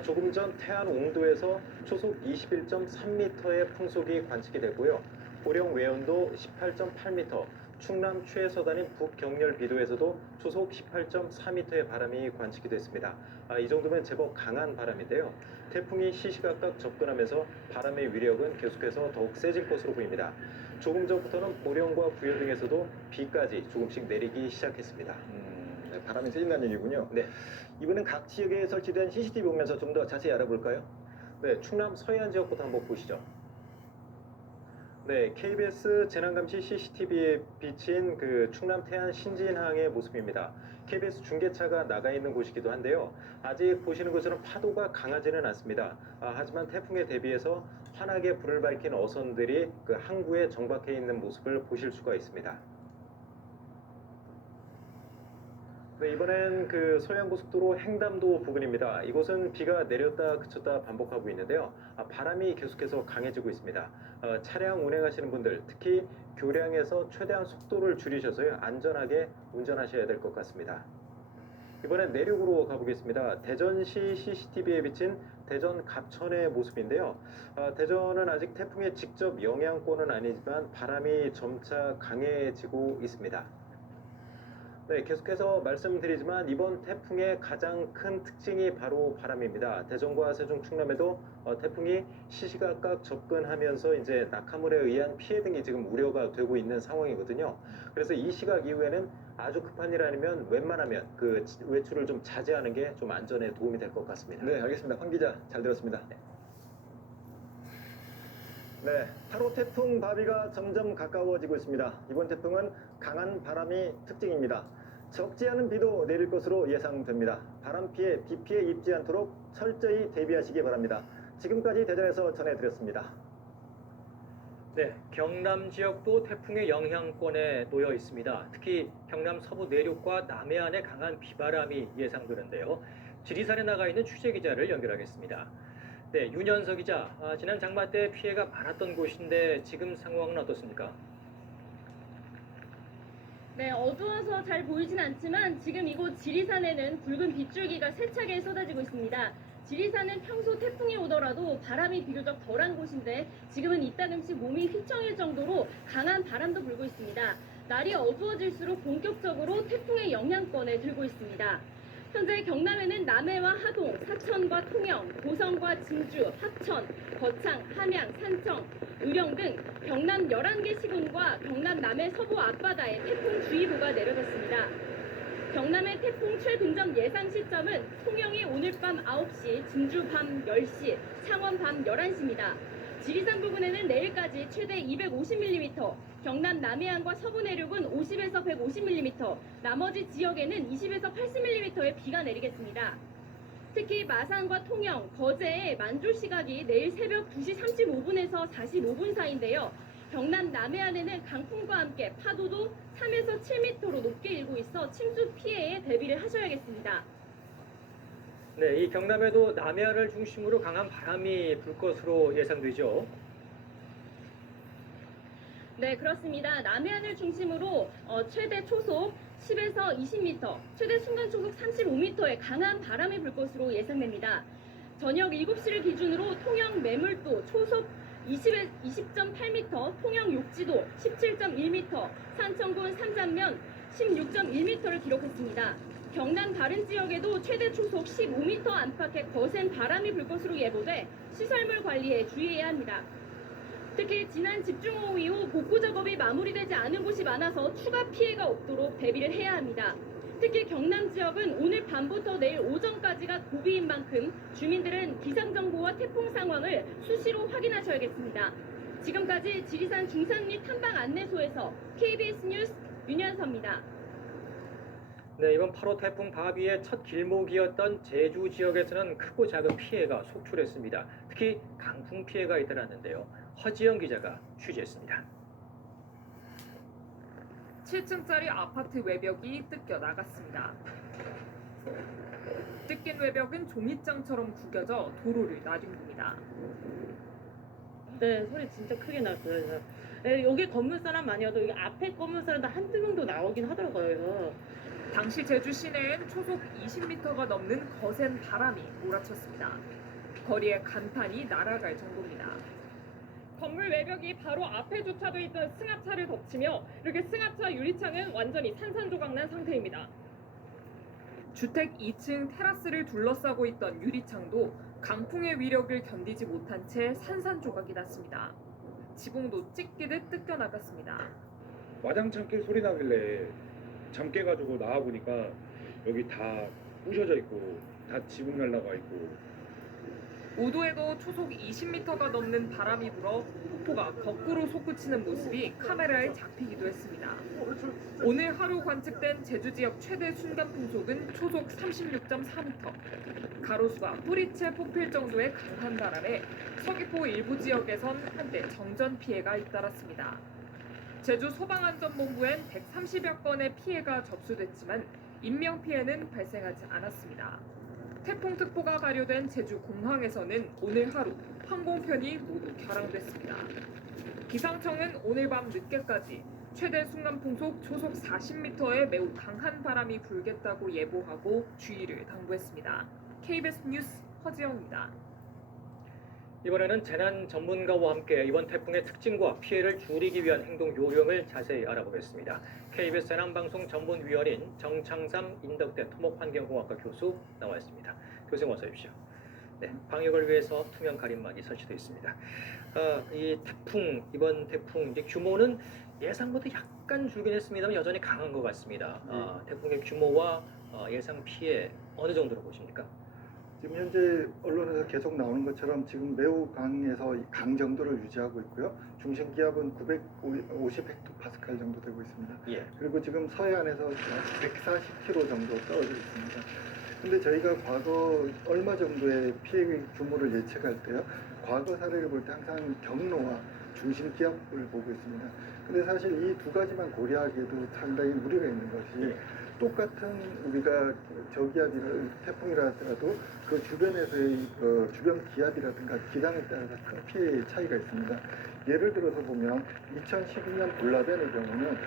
조금 전 태안 옹도에서 초속 21.3m의 풍속이 관측이 됐고요. 보령 외연도 18.8m, 충남 최서단인 북경렬 비도에서도 초속 18.4m의 바람이 관측이 됐습니다. 이 정도면 제법 강한 바람인데요. 태풍이 시시각각 접근하면서 바람의 위력은 계속해서 더욱 세질 것으로 보입니다. 조금 전부터는 보령과 부여 등에서도 비까지 조금씩 내리기 시작했습니다. 네, 바람이 세진다는 얘기군요. 네. 이번엔 각 지역에 설치된 CCTV 보면서 좀 더 자세히 알아볼까요? 네, 충남 서해안 지역부터 한번 보시죠. 네, KBS 재난감시 CCTV에 비친 충남 태안 신진항의 모습입니다. KBS 중계차가 나가 있는 곳이기도 한데요. 아직 보시는 것처럼 파도가 강하지는 않습니다. 하지만 태풍에 대비해서 환하게 불을 밝힌 어선들이 항구에 정박해 있는 모습을 보실 수가 있습니다. 네, 이번엔 서해안고속도로 횡담도 부근입니다. 이곳은 비가 내렸다 그쳤다 반복하고 있는데요. 바람이 계속해서 강해지고 있습니다. 차량 운행하시는 분들, 특히 교량에서 최대한 속도를 줄이셔서요, 안전하게 운전하셔야 될 것 같습니다. 이번엔 내륙으로 가보겠습니다. 대전시 CCTV에 비친 대전 갑천의 모습인데요. 대전은 아직 태풍의 직접 영향권은 아니지만 바람이 점차 강해지고 있습니다. 네, 계속해서 말씀드리지만 이번 태풍의 가장 큰 특징이 바로 바람입니다. 대전과 세종, 충남에도 태풍이 시시각각 접근하면서 이제 낙하물에 의한 피해 등이 지금 우려가 되고 있는 상황이거든요. 그래서 이 시각 이후에는 아주 급한 일 아니면 웬만하면 그 외출을 좀 자제하는 게 좀 안전에 도움이 될 것 같습니다. 네, 알겠습니다. 황 기자 잘 들었습니다. 네, 8호 태풍 바비가 점점 가까워지고 있습니다. 이번 태풍은 강한 바람이 특징입니다. 적지 않은 비도 내릴 것으로 예상됩니다. 바람 피해, 비 피해 입지 않도록 철저히 대비하시기 바랍니다. 지금까지 대전에서 전해드렸습니다. 네, 경남 지역도 태풍의 영향권에 놓여 있습니다. 특히 경남 서부 내륙과 남해안에 강한 비바람이 예상되는데요. 지리산에 나가 있는 취재 기자를 연결하겠습니다. 네, 윤현석 기자, 지난 장마 때 피해가 많았던 곳인데 지금 상황은 어떻습니까? 네, 어두워서 잘 보이진 않지만 지금 이곳 지리산에는 붉은 빗줄기가 세차게 쏟아지고 있습니다. 지리산은 평소 태풍이 오더라도 바람이 비교적 덜한 곳인데 지금은 이따금씩 몸이 휘청일 정도로 강한 바람도 불고 있습니다. 날이 어두워질수록 본격적으로 태풍의 영향권에 들고 있습니다. 현재 경남에는 남해와 하동, 사천과 통영, 고성과 진주, 합천, 거창, 함양, 산청, 의령 등 경남 11개 시군과 경남 남해 서부 앞바다에 태풍주의보가 내려졌습니다. 경남의 태풍 최근접 예상 시점은 통영이 오늘 밤 9시, 진주 밤 10시, 창원 밤 11시입니다. 지리산 부근에는 내일까지 최대 250mm, 경남 남해안과 서부 내륙은 50에서 150mm, 나머지 지역에는 20에서 80mm의 비가 내리겠습니다. 특히 마산과 통영, 거제의 만조 시각이 내일 새벽 2시 35분에서 45분 사이인데요. 경남 남해안에는 강풍과 함께 파도도 3에서 7m로 높게 일고 있어 침수 피해에 대비를 하셔야겠습니다. 네, 이 경남에도 남해안을 중심으로 강한 바람이 불 것으로 예상되죠. 네, 그렇습니다. 남해안을 중심으로 최대 초속 10에서 20m, 최대 순간 초속 35m의 강한 바람이 불 것으로 예상됩니다. 저녁 7시를 기준으로 통영 매물도 초속 20.8m, 통영 욕지도 17.1m, 산청군 삼잔면 16.1m를 기록했습니다. 경남 다른 지역에도 최대 초속 15m 안팎의 거센 바람이 불 것으로 예보돼 시설물 관리에 주의해야 합니다. 특히 지난 집중호우 이후 복구 작업이 마무리되지 않은 곳이 많아서 추가 피해가 없도록 대비를 해야 합니다. 특히 경남 지역은 오늘 밤부터 내일 오전까지가 고비인 만큼 주민들은 기상정보와 태풍 상황을 수시로 확인하셔야겠습니다. 지금까지 지리산 중산 및 탐방 안내소에서 KBS 뉴스 윤현서입니다. 네, 이번 8호 태풍 바비의 첫 길목이었던 제주 지역에서는 크고 작은 피해가 속출했습니다. 특히 강풍 피해가 잇따랐는데요. 허지영 기자가 취재했습니다. 7층짜리 아파트 외벽이 뜯겨 나갔습니다. 뜯긴 외벽은 종이장처럼 구겨져 도로를 나뒹굽니다. 네, 소리 진짜 크게 났어요. 여기 건물 사람 아니어도 여기 앞에 건물 사람도 한두 명도 나오긴 하더라고요. 당시 제주 시내엔 초속 20m가 넘는 거센 바람이 몰아쳤습니다. 거리에 간판이 날아갈 정도입니다. 건물 외벽이 바로 앞에 주차돼 있던 승합차를 덮치며 이렇게 승합차 유리창은 완전히 산산조각난 상태입니다. 주택 2층 테라스를 둘러싸고 있던 유리창도 강풍의 위력을 견디지 못한 채 산산조각이 났습니다. 지붕도 찢기듯 뜯겨 나갔습니다. 와장창 길 소리 나길래 잠 깨가지고 나와보니까 여기 다 부셔져 있고 다 지붕 날라가 있고. 우도에도 초속 20m가 넘는 바람이 불어 폭포가 거꾸로 솟구치는 모습이 카메라에 잡히기도 했습니다. 오늘 하루 관측된 제주 지역 최대 순간 풍속은 초속 36.4m. 가로수가 뿌리채 뽑힐 정도의 강한 바람에 서귀포 일부 지역에선 한때 정전 피해가 잇따랐습니다. 제주 소방안전본부엔 130여 건의 피해가 접수됐지만 인명피해는 발생하지 않았습니다. 태풍특보가 발효된 제주 공항에서는 오늘 하루 항공편이 모두 결항됐습니다. 기상청은 오늘 밤 늦게까지 최대 순간풍속 초속 40m의 매우 강한 바람이 불겠다고 예보하고 주의를 당부했습니다. KBS 뉴스 허지영입니다. 이번에는 재난 전문가와 함께 이번 태풍의 특징과 피해를 줄이기 위한 행동 요령을 자세히 알아보겠습니다. KBS 재난방송 전문위원인 정창삼 인덕대 토목환경공학과 교수 나와 있습니다. 교수님 어서 오십시오. 네, 방역을 위해서 투명 가림막이 설치되어 있습니다. 이 태풍, 이번 태풍 이제 규모는 예상보다 약간 줄긴 했습니다만 여전히 강한 것 같습니다. 태풍의 규모와 예상 피해 어느 정도로 보십니까? 지금 현재 언론에서 계속 나오는 것처럼 지금 매우 강에서 강 정도를 유지하고 있고요. 중심 기압은 950헥토파스칼 정도 되고 있습니다. 예. 그리고 지금 서해안에서 140km 정도 떨어져 있습니다. 근데 저희가 과거 얼마 정도의 피해 규모를 예측할 때요. 과거 사례를 볼 때 항상 경로와 중심 기압을 보고 있습니다. 근데 사실 이 두 가지만 고려하기에도 상당히 무리가 있는 것이 똑같은 우리가 저기압이나 태풍이라 하더라도 그 주변에서의 주변 기압이라든가 기량에 따라서 큰 피해의 차이가 있습니다. 예를 들어서 보면 2012년 볼라벤의 경우는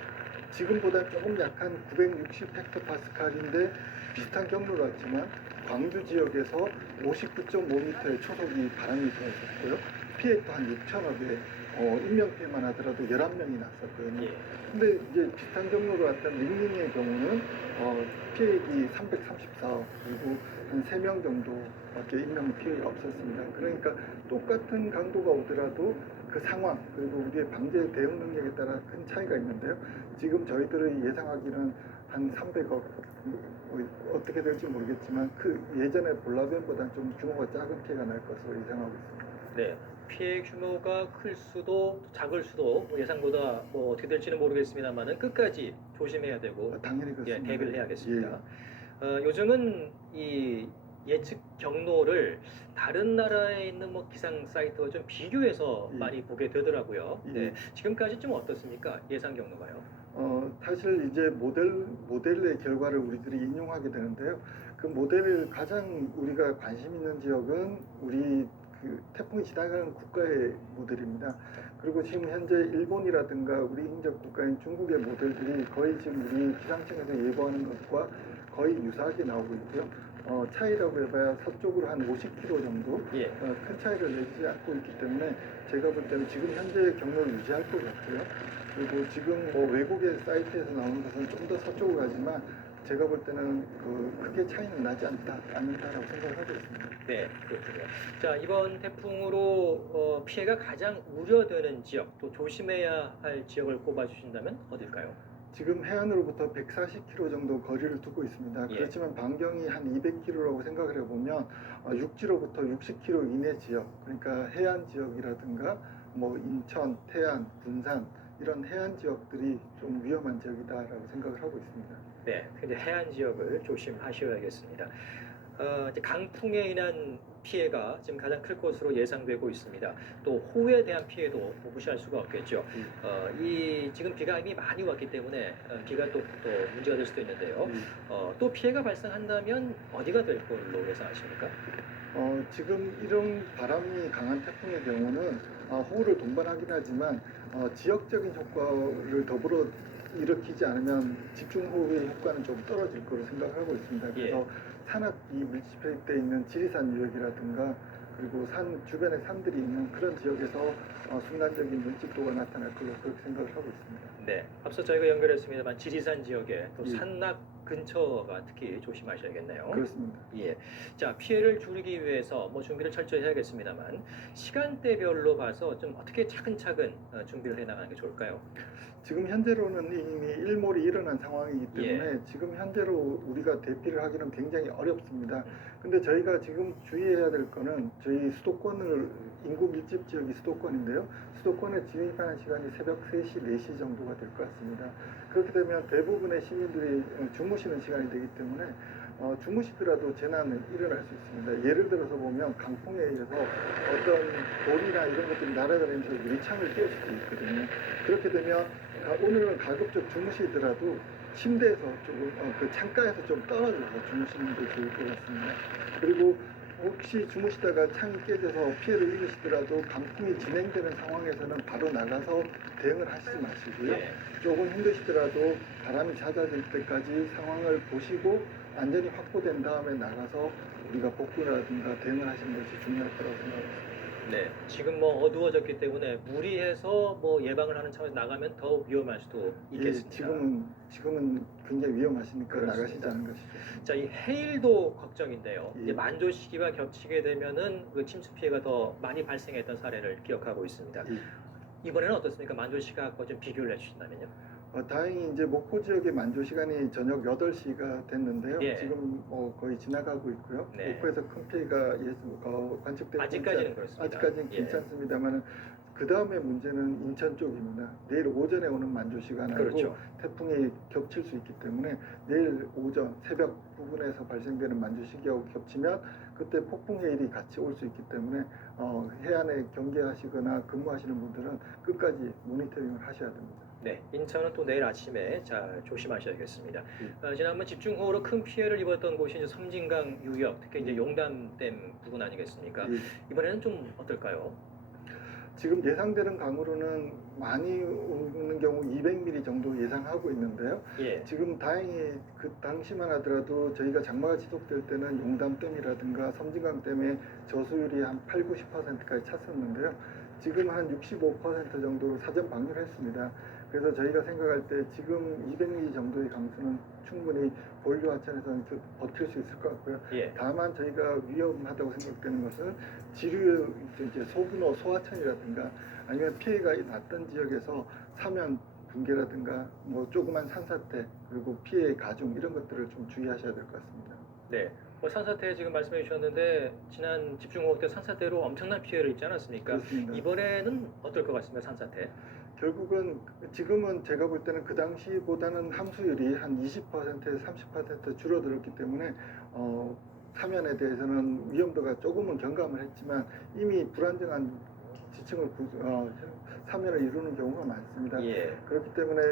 지금보다 조금 약한 960헥토파스칼인데 비슷한 경로로 왔지만 광주 지역에서 59.5m의 초속이 바람이 불었었고요. 피해 또한 6천여 개, 인명피해만 하더라도 11명이 났었거든요. 근데 이제 비슷한 경로로 왔던 링링의 경우는 피해액이 334억, 그리고 한 3명 정도밖에 인명 피해가 없었습니다. 그러니까 똑같은 강도가 오더라도 그 상황, 그리고 우리의 방제 대응 능력에 따라 큰 차이가 있는데요. 지금 저희들이 예상하기는 한 300억, 어떻게 될지 모르겠지만 그 예전에 볼라벤보다는 좀 규모가 작은 피해가 날 것으로 예상하고 있습니다. 네. 피해 규모가 클 수도 작을 수도 예상보다 뭐 어떻게 될지는 모르겠습니다만은 끝까지 조심해야 되고 당연히 그렇습니다. 대비를 해야겠습니다. 요즘은 이 예측 경로를 다른 나라에 있는 뭐 기상 사이트와 좀 비교해서 많이 보게 되더라고요. 네. 지금까지 좀 어떻습니까? 예상 경로가요? 사실 이제 모델의 결과를 우리들이 인용하게 되는데요. 그 모델을 가장 우리가 관심 있는 지역은 우리 그 태풍이 지나가는 국가의 모델입니다. 그리고 지금 현재 일본이라든가 우리 인접 국가인 중국의 모델들이 거의 지금 우리 기상청에서 예보하는 것과 거의 유사하게 나오고 있고요. 차이라고 해봐야 서쪽으로 한 50km 정도 큰 차이를 내지 않고 있기 때문에 제가 볼 때는 지금 현재 경로를 유지할 것 같고요. 그리고 지금 뭐 외국의 사이트에서 나오는 것은 좀 더 서쪽으로 가지만 제가 볼 때는 크게 차이는 나지 않는다라고 생각을 하고 있습니다. 네, 그렇군요. 자, 이번 태풍으로 피해가 가장 우려되는 지역, 또 조심해야 할 지역을 꼽아주신다면 어딜까요? 지금 해안으로부터 140km 정도 거리를 두고 있습니다. 그렇지만 반경이 한 200km라고 생각을 해보면 육지로부터 60km 이내 지역, 그러니까 해안 지역이라든가 뭐 인천, 태안, 군산 이런 해안 지역들이 좀 위험한 지역이다라고 생각을 하고 있습니다. 네, 근데 해안 지역을 조심하셔야겠습니다. 이제 강풍에 인한 피해가 지금 가장 클 것으로 예상되고 있습니다. 또 호우에 대한 피해도 뭐 무시할 수가 없겠죠. 이 지금 비가 이미 많이 왔기 때문에 비가 또 문제가 될 수도 있는데요. 또 피해가 발생한다면 어디가 될 걸로 예상하십니까? 지금 이런 바람이 강한 태풍의 경우는 호우를 동반하긴 하지만 지역적인 효과를 더불어 일으키지 않으면 집중호우의 효과는 좀 떨어질 거로 생각하고 있습니다. 그래서 산악이 밀집돼 있는 지리산 지역이라든가 그리고 산 주변에 산들이 있는 그런 지역에서 순간적인 밀집도가 나타날 걸로 그렇게 생각을 하고 있습니다. 네, 앞서 저희가 연결했습니다만 지리산 지역에 또 산낙 근처가 특히 조심하셔야겠네요. 그렇습니다. 예, 자 피해를 줄이기 위해서 뭐 준비를 철저히 해야겠습니다만 시간대별로 봐서 좀 어떻게 차근차근 준비를 해나가는 게 좋을까요? 지금 현재로는 이미 일몰이 일어난 상황이기 때문에 지금 현재로 우리가 대피를 하기는 굉장히 어렵습니다. 근데 저희가 지금 주의해야 될 거는 저희 수도권을 인구 밀집 지역이 수도권인데요. 수도권에 진입하는 시간이 새벽 3시, 4시 정도가 될 것 같습니다. 그렇게 되면 대부분의 시민들이 주무시는 시간이 되기 때문에 주무시더라도 재난은 일어날 수 있습니다. 예를 들어서 보면 강풍에 의해서 어떤 돌이나 이런 것들이 날아다니면서 유리창을 깰 수도 있거든요. 그렇게 되면 오늘은 가급적 주무시더라도 침대에서 조금 그 창가에서 좀 떨어져서 주무시는 게 좋을 것 같습니다. 그리고 혹시 주무시다가 창이 깨져서 피해를 입으시더라도 강풍이 진행되는 상황에서는 바로 나가서 대응을 하시지 마시고요. 조금 힘드시더라도 바람이 잦아들 때까지 상황을 보시고 안전이 확보된 다음에 나가서 우리가 복구라든가 대응을 하시는 것이 중요할 거라고 생각합니다. 네, 지금 뭐 어두워졌기 때문에 무리해서 뭐 예방을 하는 차원에서 나가면 더 위험할 수도 예, 있겠습니다. 지금은 굉장히 위험하시니까 그렇습니다. 나가시지 않는 것이죠. 자, 이 해일도 걱정인데요. 예. 이제 만조 시기와 겹치게 되면은 그 침수 피해가 더 많이 발생했던 사례를 기억하고 있습니다. 예. 이번에는 어떻습니까? 만조 시기하고 좀 비교를 해주신다면요. 다행히 이제 목포 지역의 만조 시간이 저녁 8시가 됐는데요. 예. 지금 거의 지나가고 있고요. 네. 목포에서 큰 피해가 관측되고 아직까지는 그렇습니다. 아직까지는 예. 괜찮습니다만 그 다음에 문제는 인천 쪽입니다. 내일 오전에 오는 만조 시간하고 그렇죠. 태풍이 겹칠 수 있기 때문에 내일 오전 새벽 부근에서 발생되는 만조 시기하고 겹치면 그때 폭풍 해일이 같이 올 수 있기 때문에 해안에 경계하시거나 근무하시는 분들은 끝까지 모니터링을 하셔야 됩니다. 네, 인천은 또 내일 아침에 잘 조심하셔야겠습니다. 지난번 집중호우로 큰 피해를 입었던 곳이 이제 섬진강 유역, 특히 이제 용담댐 부근 아니겠습니까? 이번에는 좀 어떨까요? 지금 예상되는 강으로는 많이 오는 경우 200mm 정도 예상하고 있는데요. 예. 지금 다행히 그 당시만 하더라도 저희가 장마가 지속될 때는 용담댐이라든가 섬진강댐의 저수율이 한 80-90%까지 찼었는데요. 지금 한 65% 정도로 사전 방류를 했습니다. 그래서 저희가 생각할 때 지금 200mm 정도의 강수는 충분히 본류 하천에서는 버틸 수 있을 것 같고요. 예. 다만 저희가 위험하다고 생각되는 것은 지류 이제 소분호 소하천이라든가 아니면 피해가 났던 지역에서 사면 붕괴라든가 뭐 조그만 산사태 그리고 피해 가중 이런 것들을 좀 주의하셔야 될 것 같습니다. 네. 산사태 지금 말씀해 주셨는데 지난 집중호우 때 산사태로 엄청난 피해를 입지 않았습니까? 그렇습니다. 이번에는 어떨 것 같습니다, 산사태? 결국은 지금은 제가 볼 때는 그 당시보다는 함수율이 한 20%에서 30% 줄어들었기 때문에 사면에 대해서는 위험도가 조금은 경감을 했지만 이미 불안정한 지층을 사면을 이루는 경우가 많습니다. 예. 그렇기 때문에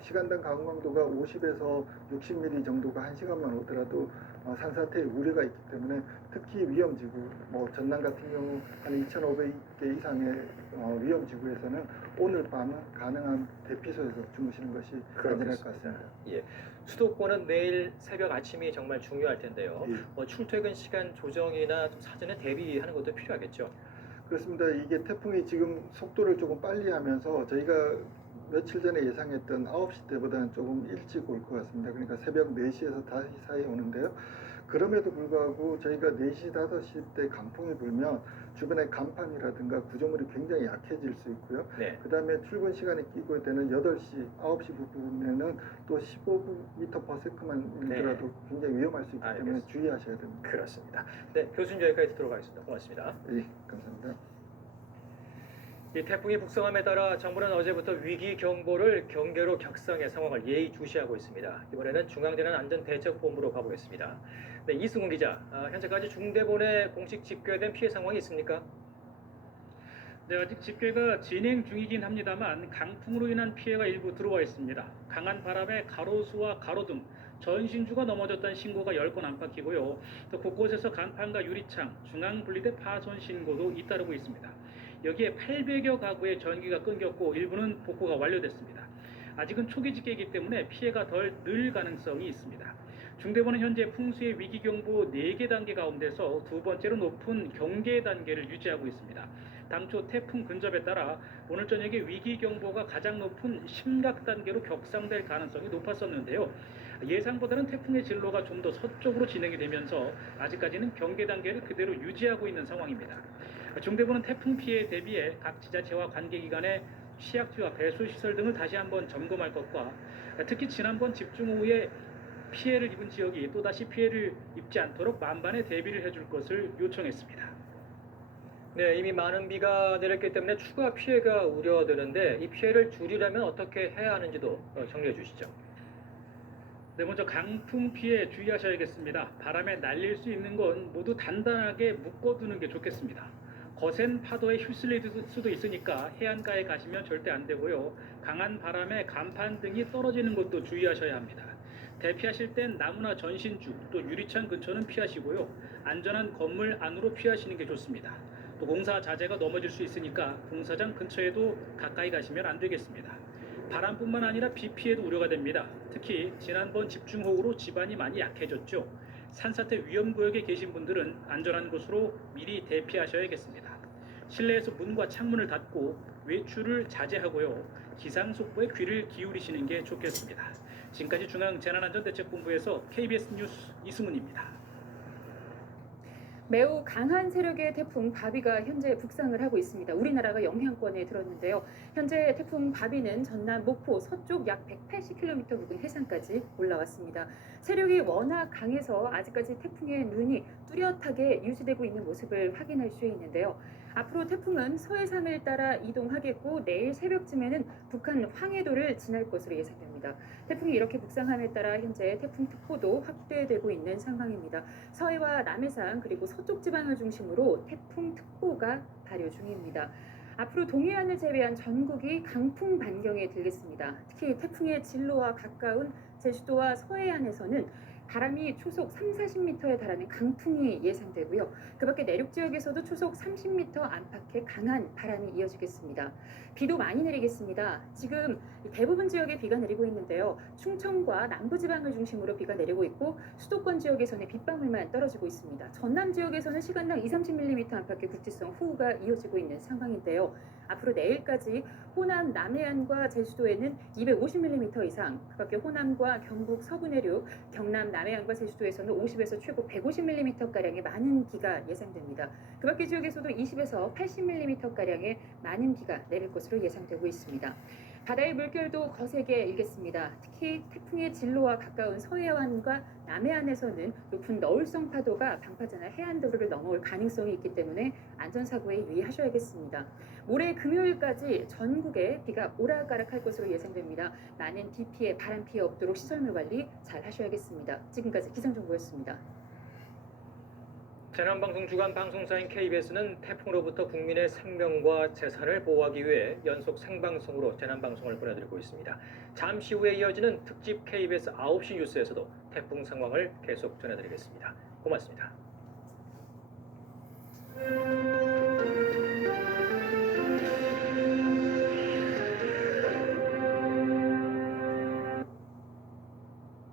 시간당 강우 강도가 50에서 60mm 정도가 1시간만 오더라도 산사태의 우려가 있기 때문에 특히 위험지구, 전남 같은 경우 한 2,500개 이상의 위험지구에서는 오늘 밤은 가능한 대피소에서 주무시는 것이 안전할 것 같습니다. 예. 수도권은 내일 새벽 아침이 정말 중요할 텐데요. 예. 출퇴근 시간 조정이나 좀 사전에 대비하는 것도 필요하겠죠. 그렇습니다. 이게 태풍이 지금 속도를 조금 빨리 하면서 저희가 며칠 전에 예상했던 9시 때보다는 조금 일찍 올 것 같습니다. 그러니까 새벽 4시에서 5시 사이에 오는데요. 그럼에도 불구하고 저희가 4시, 5시 때 강풍이 불면 주변에 간판이라든가 구조물이 굉장히 약해질 수 있고요. 네. 그 다음에 출근 시간에 끼고 되는 8시, 9시 부분에는 또 15m/s만 일더라도 굉장히 위험할 수 있기 때문에 알겠습니다. 주의하셔야 됩니다. 그렇습니다. 네, 교수님 여기까지 듣도록 하겠습니다. 고맙습니다. 예, 감사합니다. 이 태풍이 북상함에 따라 정부는 어제부터 위기 경보를 경계로 격상의 상황을 예의주시하고 있습니다. 이번에는 중앙재난안전대책본부로 가보겠습니다. 네, 이승훈 기자, 현재까지 중대본에 공식 집계된 피해 상황이 있습니까? 네, 아직 집계가 진행 중이긴 합니다만 강풍으로 인한 피해가 일부 들어와 있습니다. 강한 바람에 가로수와 가로등, 전신주가 넘어졌다는 신고가 10건 안팎이고요. 또 곳곳에서 간판과 유리창, 중앙분리대 파손 신고도 잇따르고 있습니다. 여기에 800여 가구의 전기가 끊겼고 일부는 복구가 완료됐습니다. 아직은 초기 집계이기 때문에 피해가 덜 늘 가능성이 있습니다. 중대본은 현재 풍수의 위기경보 4개 단계 가운데서 두 번째로 높은 경계 단계를 유지하고 있습니다. 당초 태풍 근접에 따라 오늘 저녁에 위기경보가 가장 높은 심각 단계로 격상될 가능성이 높았었는데요. 예상보다는 태풍의 진로가 좀 더 서쪽으로 진행이 되면서 아직까지는 경계 단계를 그대로 유지하고 있는 상황입니다. 중대본은 태풍 피해에 대비해 각 지자체와 관계기관의 취약지와 배수시설 등을 다시 한번 점검할 것과 특히 지난번 집중호우에 피해를 입은 지역이 또다시 피해를 입지 않도록 만반의 대비를 해줄 것을 요청했습니다. 네, 이미 많은 비가 내렸기 때문에 추가 피해가 우려되는데 이 피해를 줄이려면 어떻게 해야 하는지도 정리해 주시죠. 네, 먼저 강풍 피해 주의하셔야겠습니다. 바람에 날릴 수 있는 건 모두 단단하게 묶어두는 게 좋겠습니다. 거센 파도에 휩쓸릴 수도 있으니까 해안가에 가시면 절대 안 되고요. 강한 바람에 간판 등이 떨어지는 것도 주의하셔야 합니다. 대피하실 땐 나무나 전신주, 또 유리창 근처는 피하시고요. 안전한 건물 안으로 피하시는 게 좋습니다. 또 공사 자재가 넘어질 수 있으니까 공사장 근처에도 가까이 가시면 안 되겠습니다. 바람뿐만 아니라 비 피해도 우려가 됩니다. 특히 지난번 집중호우로 집안이 많이 약해졌죠. 산사태 위험구역에 계신 분들은 안전한 곳으로 미리 대피하셔야겠습니다. 실내에서 문과 창문을 닫고 외출을 자제하고요. 기상 속보에 귀를 기울이시는 게 좋겠습니다. 지금까지 중앙재난안전대책본부에서 KBS 뉴스 이승훈입니다. 매우 강한 세력의 태풍 바비가 현재 북상을 하고 있습니다. 우리나라가 영향권에 들었는데요. 현재 태풍 바비는 전남 목포 서쪽 약 180km 부근 해상까지 올라왔습니다. 세력이 워낙 강해서 아직까지 태풍의 눈이 뚜렷하게 유지되고 있는 모습을 확인할 수 있는데요. 앞으로 태풍은 서해상을 따라 이동하겠고 내일 새벽쯤에는 북한 황해도를 지날 것으로 예상됩니다. 태풍이 이렇게 북상함에 따라 현재 태풍특보도 확대되고 있는 상황입니다. 서해와 남해상 그리고 서쪽 지방을 중심으로 태풍특보가 발효 중입니다. 앞으로 동해안을 제외한 전국이 강풍 반경에 들겠습니다. 특히 태풍의 진로와 가까운 제주도와 서해안에서는 바람이 초속 30-40m에 달하는 강풍이 예상되고요. 그 밖에 내륙 지역에서도 초속 30m 안팎의 강한 바람이 이어지겠습니다. 비도 많이 내리겠습니다. 지금 대부분 지역에 비가 내리고 있는데요. 충청과 남부지방을 중심으로 비가 내리고 있고 수도권 지역에서는 빗방울만 떨어지고 있습니다. 전남 지역에서는 시간당 20-30mm 안팎의 국지성 호우가 이어지고 있는 상황인데요. 앞으로 내일까지 호남 남해안과 제주도에는 250mm 이상, 그 밖에 호남과 경북 서부 내륙, 경남 남해안과 제주도에서는 50에서 최고 150mm가량의 많은 비가 예상됩니다. 그 밖에 지역에서도 20에서 80mm가량의 많은 비가 내릴 것으로 예상되고 있습니다. 바다의 물결도 거세게 일겠습니다. 특히 태풍의 진로와 가까운 서해안과 남해안에서는 높은 너울성 파도가 방파제나 해안도로를 넘어올 가능성이 있기 때문에 안전사고에 유의하셔야겠습니다. 모레 금요일까지 전국에 비가 오락가락할 것으로 예상됩니다. 많은 비 피해, 바람 피해 없도록 시설물 관리 잘 하셔야겠습니다. 지금까지 기상정보였습니다. 재난방송 주간 방송사인 KBS는 태풍으로부터 국민의 생명과 재산을 보호하기 위해 연속 생방송으로 재난방송을 보내드리고 있습니다. 잠시 후에 이어지는 특집 KBS 9시 뉴스에서도 태풍 상황을 계속 전해드리겠습니다. 고맙습니다.